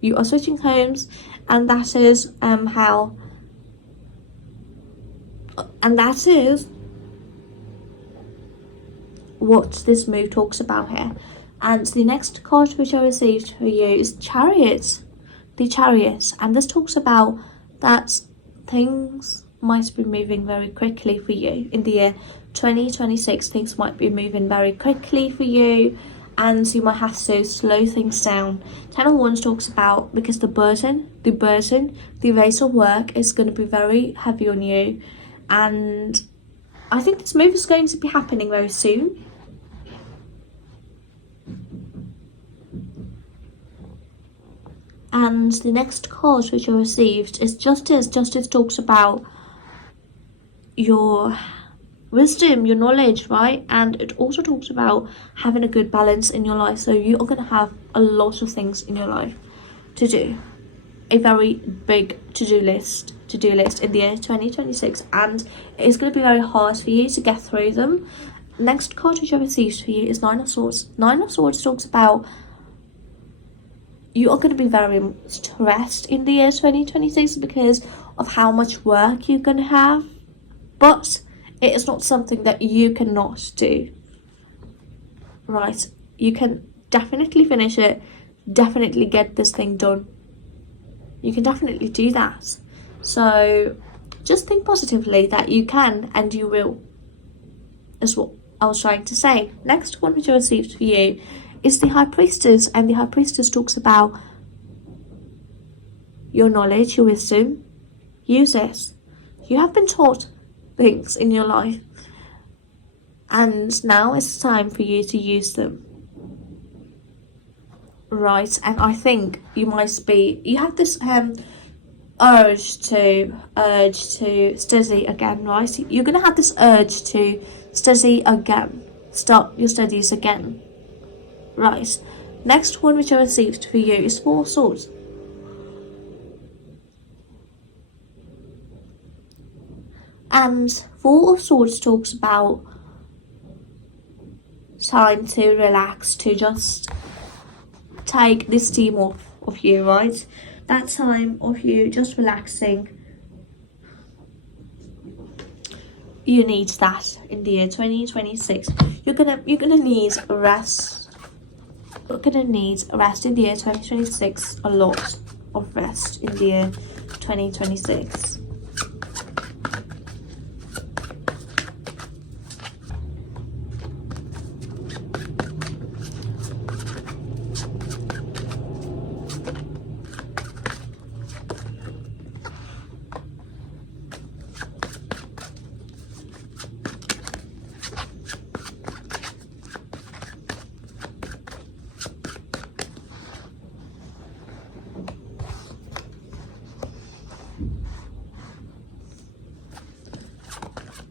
You are switching homes, and that is what this move talks about here. And the next card which I received for you is Chariot. The Chariot, and this talks about that things might be moving very quickly for you in the year 2026. Things might be moving very quickly for you, and you might have to slow things down. 10 of Wands talks about, because the weight of work is going to be very heavy on you, and I think this move is going to be happening very soon. And the next card which I received is Justice. Justice talks about your wisdom, your knowledge, right? And it also talks about having a good balance in your life. So you are going to have a lot of things in your life to do. A very big to-do list in the year 2026. And it is going to be very hard for you to get through them. Next card which I received for you is Nine of Swords. Nine of Swords talks about you are going to be very stressed in the year 2026 because of how much work you're going to have. But it is not something that you cannot do. Right? You can definitely finish it. Definitely get this thing done. You can definitely do that. So just think positively that you can and you will. Is what I was trying to say. Next one which I received for you is the High Priestess, and the High Priestess talks about your knowledge, your wisdom. Use it. You have been taught things in your life, and now it's time for you to use them. right? And I think you have this urge to study again, right? You're gonna have this urge to study again, start your studies again, right? Next one which I received for you is Four of Swords. And Four of Swords talks about time to relax, to just take this steam off of you, right? That time of you just relaxing. You need that in the year 2026. You're gonna need rest. You're gonna need rest in the year 2026. A lot of rest in the year 2026.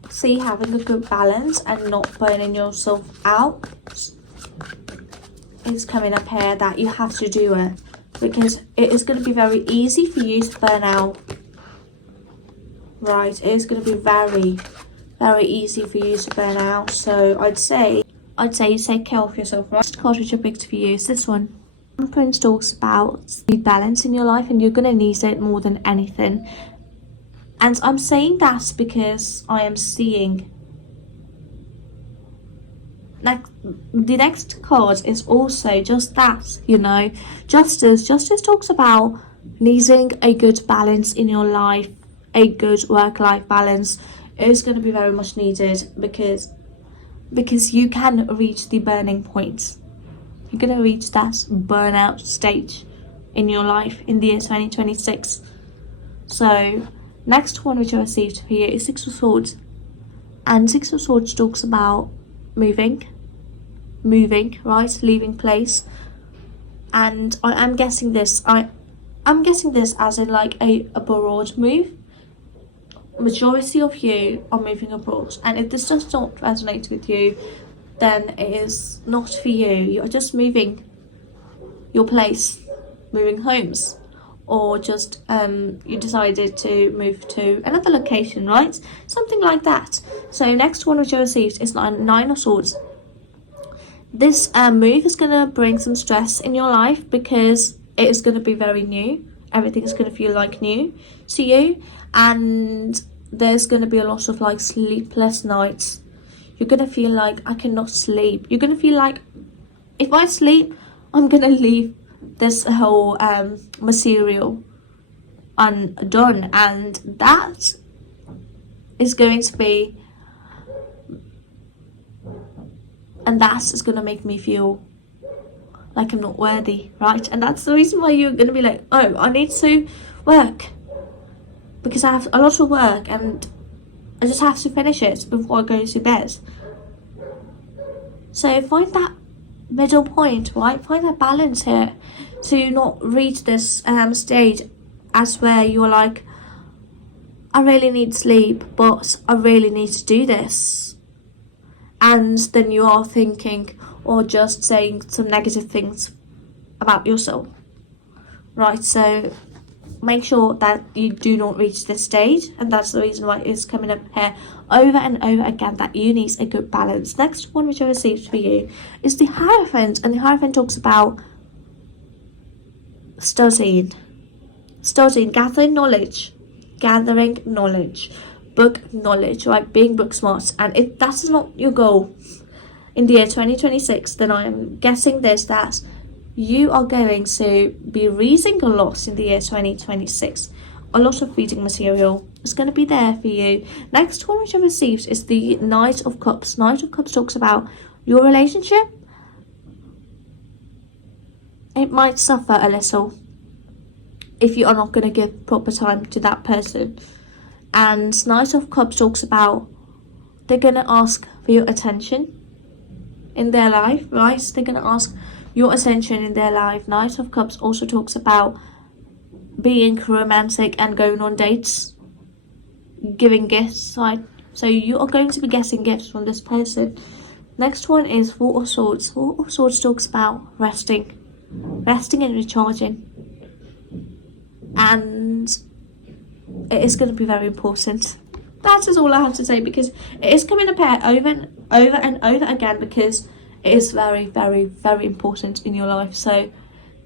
See, having a good balance and not burning yourself out is coming up here, that you have to do it, because it is going to be very easy for you to burn out, right? It is going to be very, very easy for you to burn out. So I'd say you take care of yourself, right? The card which I picked for you is this one. Prince talks about the balance in your life, and you're going to need it more than anything. And I'm saying that because I am seeing the next card is also just that, you know, justice. Justice talks about needing a good balance in your life, a good work-life balance. It is going to be very much needed because you can reach the burning point. You're going to reach that burnout stage in your life in the year 2026. So next one which I received for you is Six of Swords. And Six of Swords talks about moving, right? Leaving place. And I'm guessing this as in like a abroad move. Majority of you are moving abroad. And if this does not resonate with you, then it is not for you. You're just moving your place, moving homes. Or just you decided to move to another location, right? Something like that. So next one which I received is Nine of Swords. This move is going to bring some stress in your life because it is going to be very new. Everything is going to feel like new to you, and there's going to be a lot of like sleepless nights. You're going to feel like I cannot sleep. You're going to feel like if I sleep, I'm going to leave this whole material undone, and that is going to be, and that's going to make me feel like I'm not worthy, right? And that's the reason why you're going to be like, oh, I need to work because I have a lot of work and I just have to finish it before I go to bed. So find that middle point, right? Find that balance here to not reach this stage as where you're like, I really need sleep, but I really need to do this. And then you are thinking or just saying some negative things about yourself, right? So make sure that you do not reach this stage, and that's the reason why it's coming up here over and over again, that you need a good balance. Next one which I received for you is the Hierophant, and the Hierophant talks about studying, gathering knowledge, book knowledge, right? Being book smart. And if that is not your goal in the year 2026, then I am guessing that you are going to be reading a lot in the year 2026. A lot of reading material is going to be there for you. Next one which I received is the Knight of Cups. Knight of Cups talks about your relationship. It might suffer a little if you are not going to give proper time to that person. And Knight of Cups talks about they're going to ask for your attention in their life, right? They're going to ask your attention in their life. Knight of Cups also talks about being romantic and going on dates, giving gifts, right? So you are going to be getting gifts from this person. Next one is Four of Swords. Four of Swords talks about resting and recharging, and it is going to be very important. That is all I have to say, because it is coming up here over and over again, because it is very, very, very important in your life. So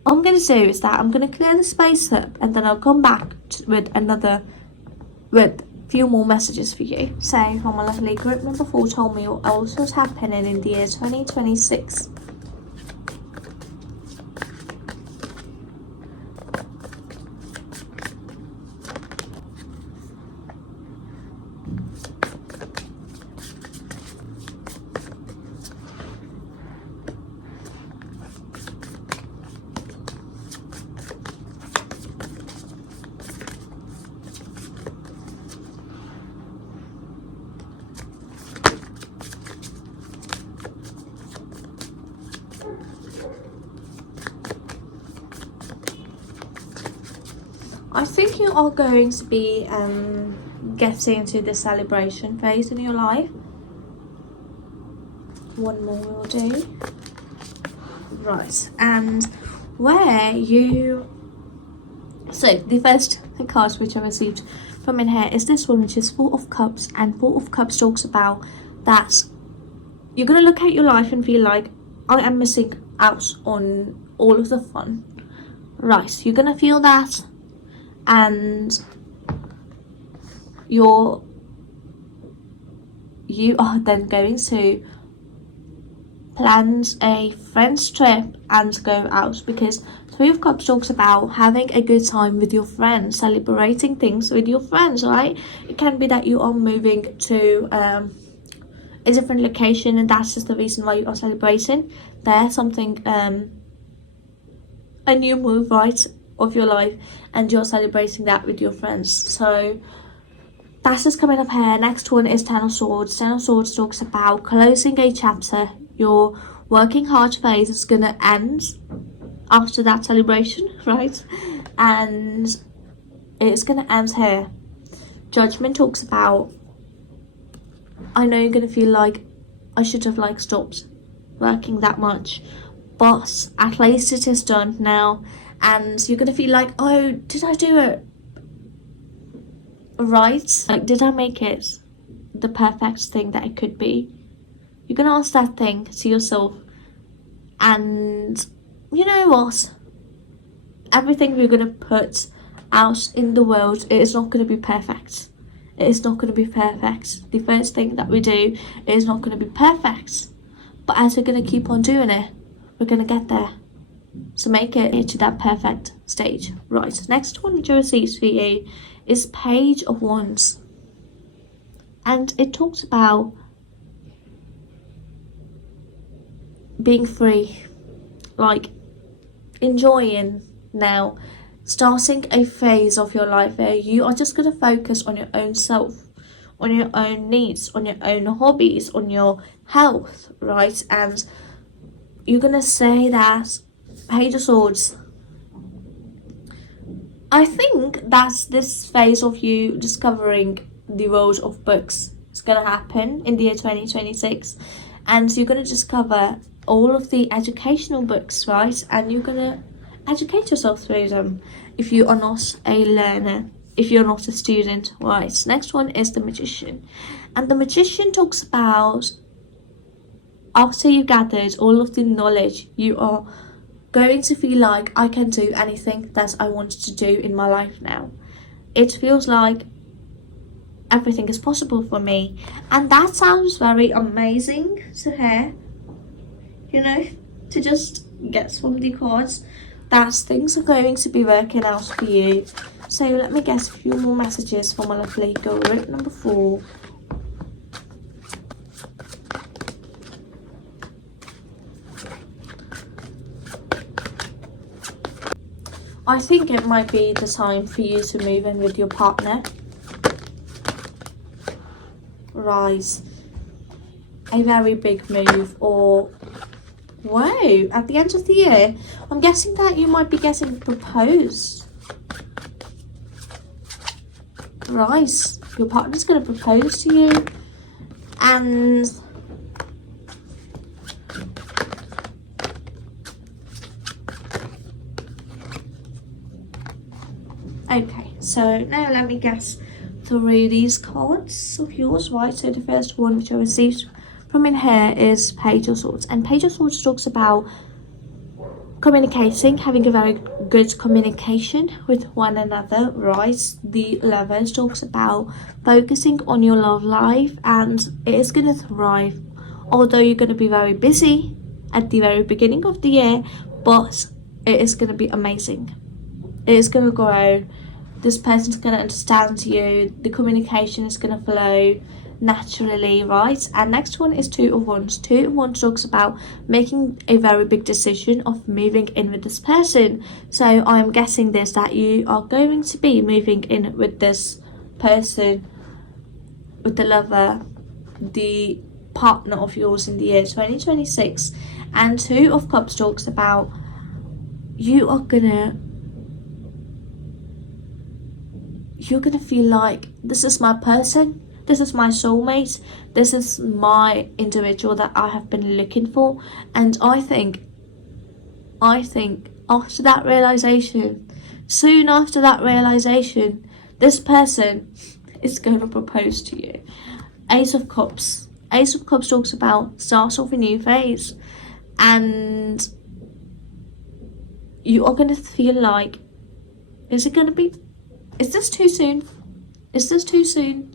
what I'm going to do is that I'm going to clear the space up, and then I'll come back with few more messages for you. So from my lovely group number 4 told me what else was happening in the year 2026. I think you are going to be getting to the celebration phase in your life. One more will do. Right, and where you... So the first card which I received from in here is this one, which is Four of Cups, and Four of Cups talks about that you're going to look at your life and feel like, I am missing out on all of the fun. Right, you're going to feel that, and you are then going to plan a friend's trip and go out, because Three of Cups talks about having a good time with your friends, celebrating things with your friends, right? It can be that you are moving to a different location, and that's just the reason why you are celebrating. There's something, a new move, right, of your life, and you're celebrating that with your friends. So that's just coming up here. Next one is Ten of Swords. Ten of Swords talks about closing a chapter. Your working hard phase is going to end after that celebration, right? And it's going to end here. Judgment talks about, I know you're going to feel like, I should have stopped working that much, but at least it is done now. And you're going to feel like, oh, did I do it right? Like, did I make it the perfect thing that it could be? You're going to ask that thing to yourself. And you know what? Everything we're going to put out in the world, it is not going to be perfect. It is not going to be perfect. The first thing that we do is not going to be perfect. But as we're going to keep on doing it, we're going to get there. So make it to that perfect stage. Right, next one which I received for you is Page of Wands. And it talks about being free, like enjoying now, starting a phase of your life where you are just going to focus on your own self, on your own needs, on your own hobbies, on your health, right? And you're going to say that Page of Swords, I think that's this phase of you discovering the world of books. It's going to happen in the year 2026, and you're going to discover all of the educational books, right? And you're going to educate yourself through them if you are not a learner, if you're not a student, right? Next one is the Magician, and the Magician talks about after you've gathered all of the knowledge, you are going to feel like, I can do anything that I want to do in my life now. It feels like everything is possible for me, and that sounds very amazing to hear, you know, to just get from the cards that things are going to be working out for you. So let me get a few more messages from my lovely girl group number 4. I think it might be the time for you to move in with your partner. Right. A very big move, or Wow, at the end of the year, I'm guessing that you might be getting proposed. Right, your partner's going to propose to you, and okay, so now let me guess through these cards of yours, right? So the first one which I received from in here is Page of Swords, and Page of Swords talks about communicating, having a very good communication with one another, right? The Lovers talks about focusing on your love life, and it is going to thrive, although you're going to be very busy at the very beginning of the year, but it is going to be amazing. It is going to grow. This person's going to understand you. The communication is going to flow naturally, right? And next one is Two of Wands. Two of Wands talks about making a very big decision of moving in with this person. So I'm guessing this, that you are going to be moving in with this person, with the lover, the partner of yours in the year 2026. And Two of Cups talks about you're gonna feel like this is my person. This is my soulmate. This is my individual that I have been looking for. And I think after that realization, soon after that realization, this person is going to propose to you. Ace of Cups. Ace of Cups talks about start of a new phase. And you are going to feel like, is this too soon? Is this too soon?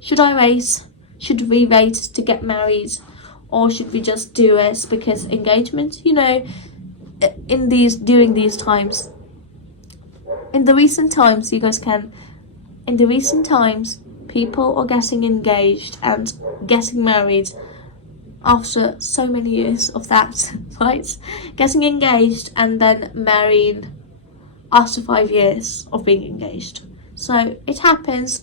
Should I wait? Should we wait to get married? Or should we just do it because engagement, in the recent times, people are getting engaged and getting married after so many years of that, right? Getting engaged and then marrying after 5 years of being engaged. So it happens.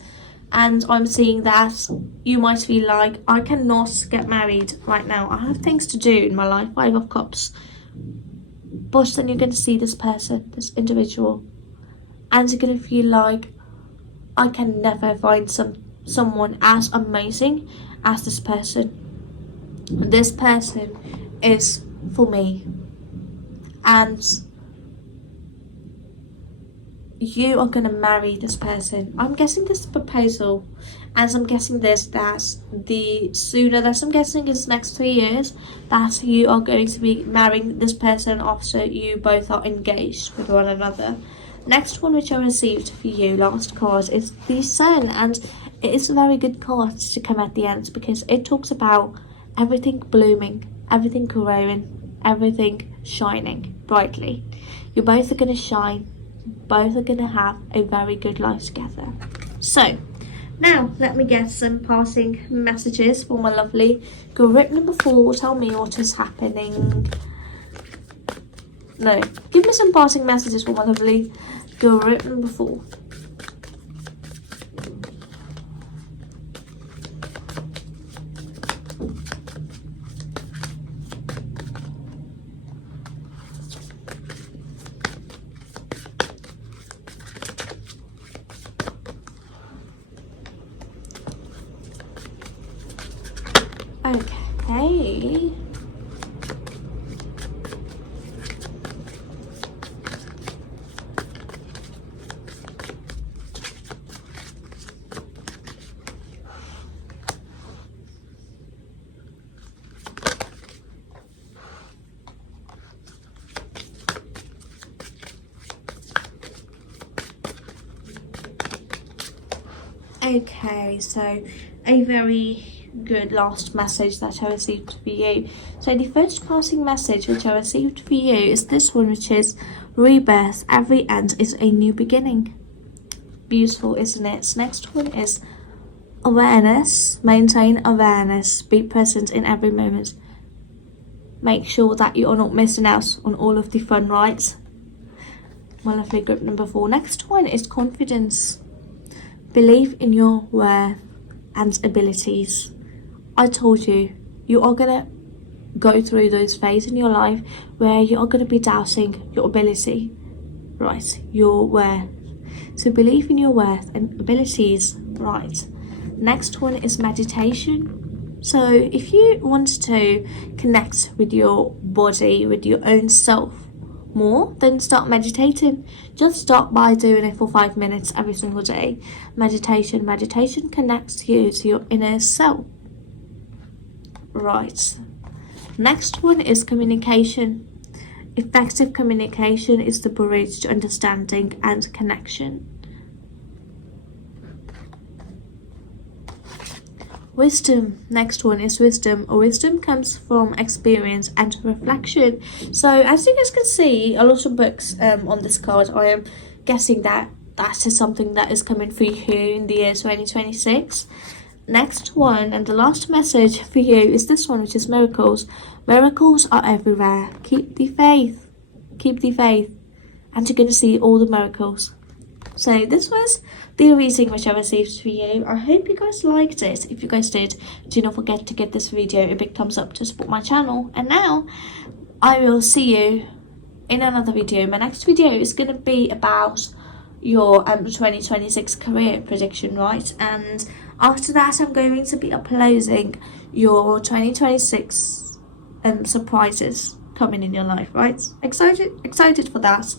And I'm seeing that you might feel like, I cannot get married right now. I have things to do in my life, 5 of Cups. But then you're going to see this person, this individual, and you're going to feel like, I can never find someone as amazing as this person. This person is for me. And you are going to marry this person. I'm guessing this proposal, and I'm guessing this, that the sooner that I'm guessing is next 3 years, that you are going to be marrying this person after you both are engaged with one another. Next one which I received for you, last card, is the Sun, and it is a very good card to come at the end because it talks about everything blooming, everything growing, everything shining brightly. You both are going to shine. Both are going to have a very good life together. So, now let me get some passing messages for my lovely group number 4. Tell me what is happening. No, give me some passing messages for my lovely group number 4. Okay. Okay, so a very good last message that I received for you. So the first passing message which I received for you is this one, which is rebirth. Every end is a new beginning. Beautiful, isn't it? So next one is awareness. Maintain awareness. Be present in every moment. Make sure that you are not missing out on all of the fun, right? My lovely group number 4. Next one is confidence. Believe in your worth and abilities. I told you, you are gonna go through those phases in your life where you are going to be doubting your ability, right? Your worth. So believe in your worth and abilities, right? Next one is meditation. So if you want to connect with your body, with your own self more, then start meditating. Just start by doing it for 5 minutes every single day. Meditation connects you to your inner self, right? Next one is communication. Effective communication is the bridge to understanding and connection. Wisdom. Next one is wisdom. Wisdom comes from experience and reflection. So as you guys can see, a lot of books on this card, I am guessing that is something that is coming for you in the year 2026. Next one, and the last message for you is this one, which is miracles. Miracles are everywhere. Keep the faith. Keep the faith. And you're going to see all the miracles. So this was the reading which I received for you. I hope you guys liked it. If you guys did, do not forget to give this video a big thumbs up to support my channel. And now I will see you in another video. My next video is going to be about your 2026 career prediction, right? And after that, I'm going to be uploading your 2026 surprises coming in your life, right? Excited for that.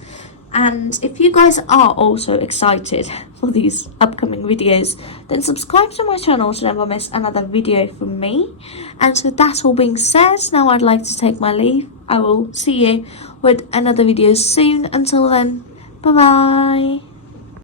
And if you guys are also excited for these upcoming videos, then subscribe to my channel to never miss another video from me. And so that all being said, now I'd like to take my leave. I will see you with another video soon. Until then, bye bye.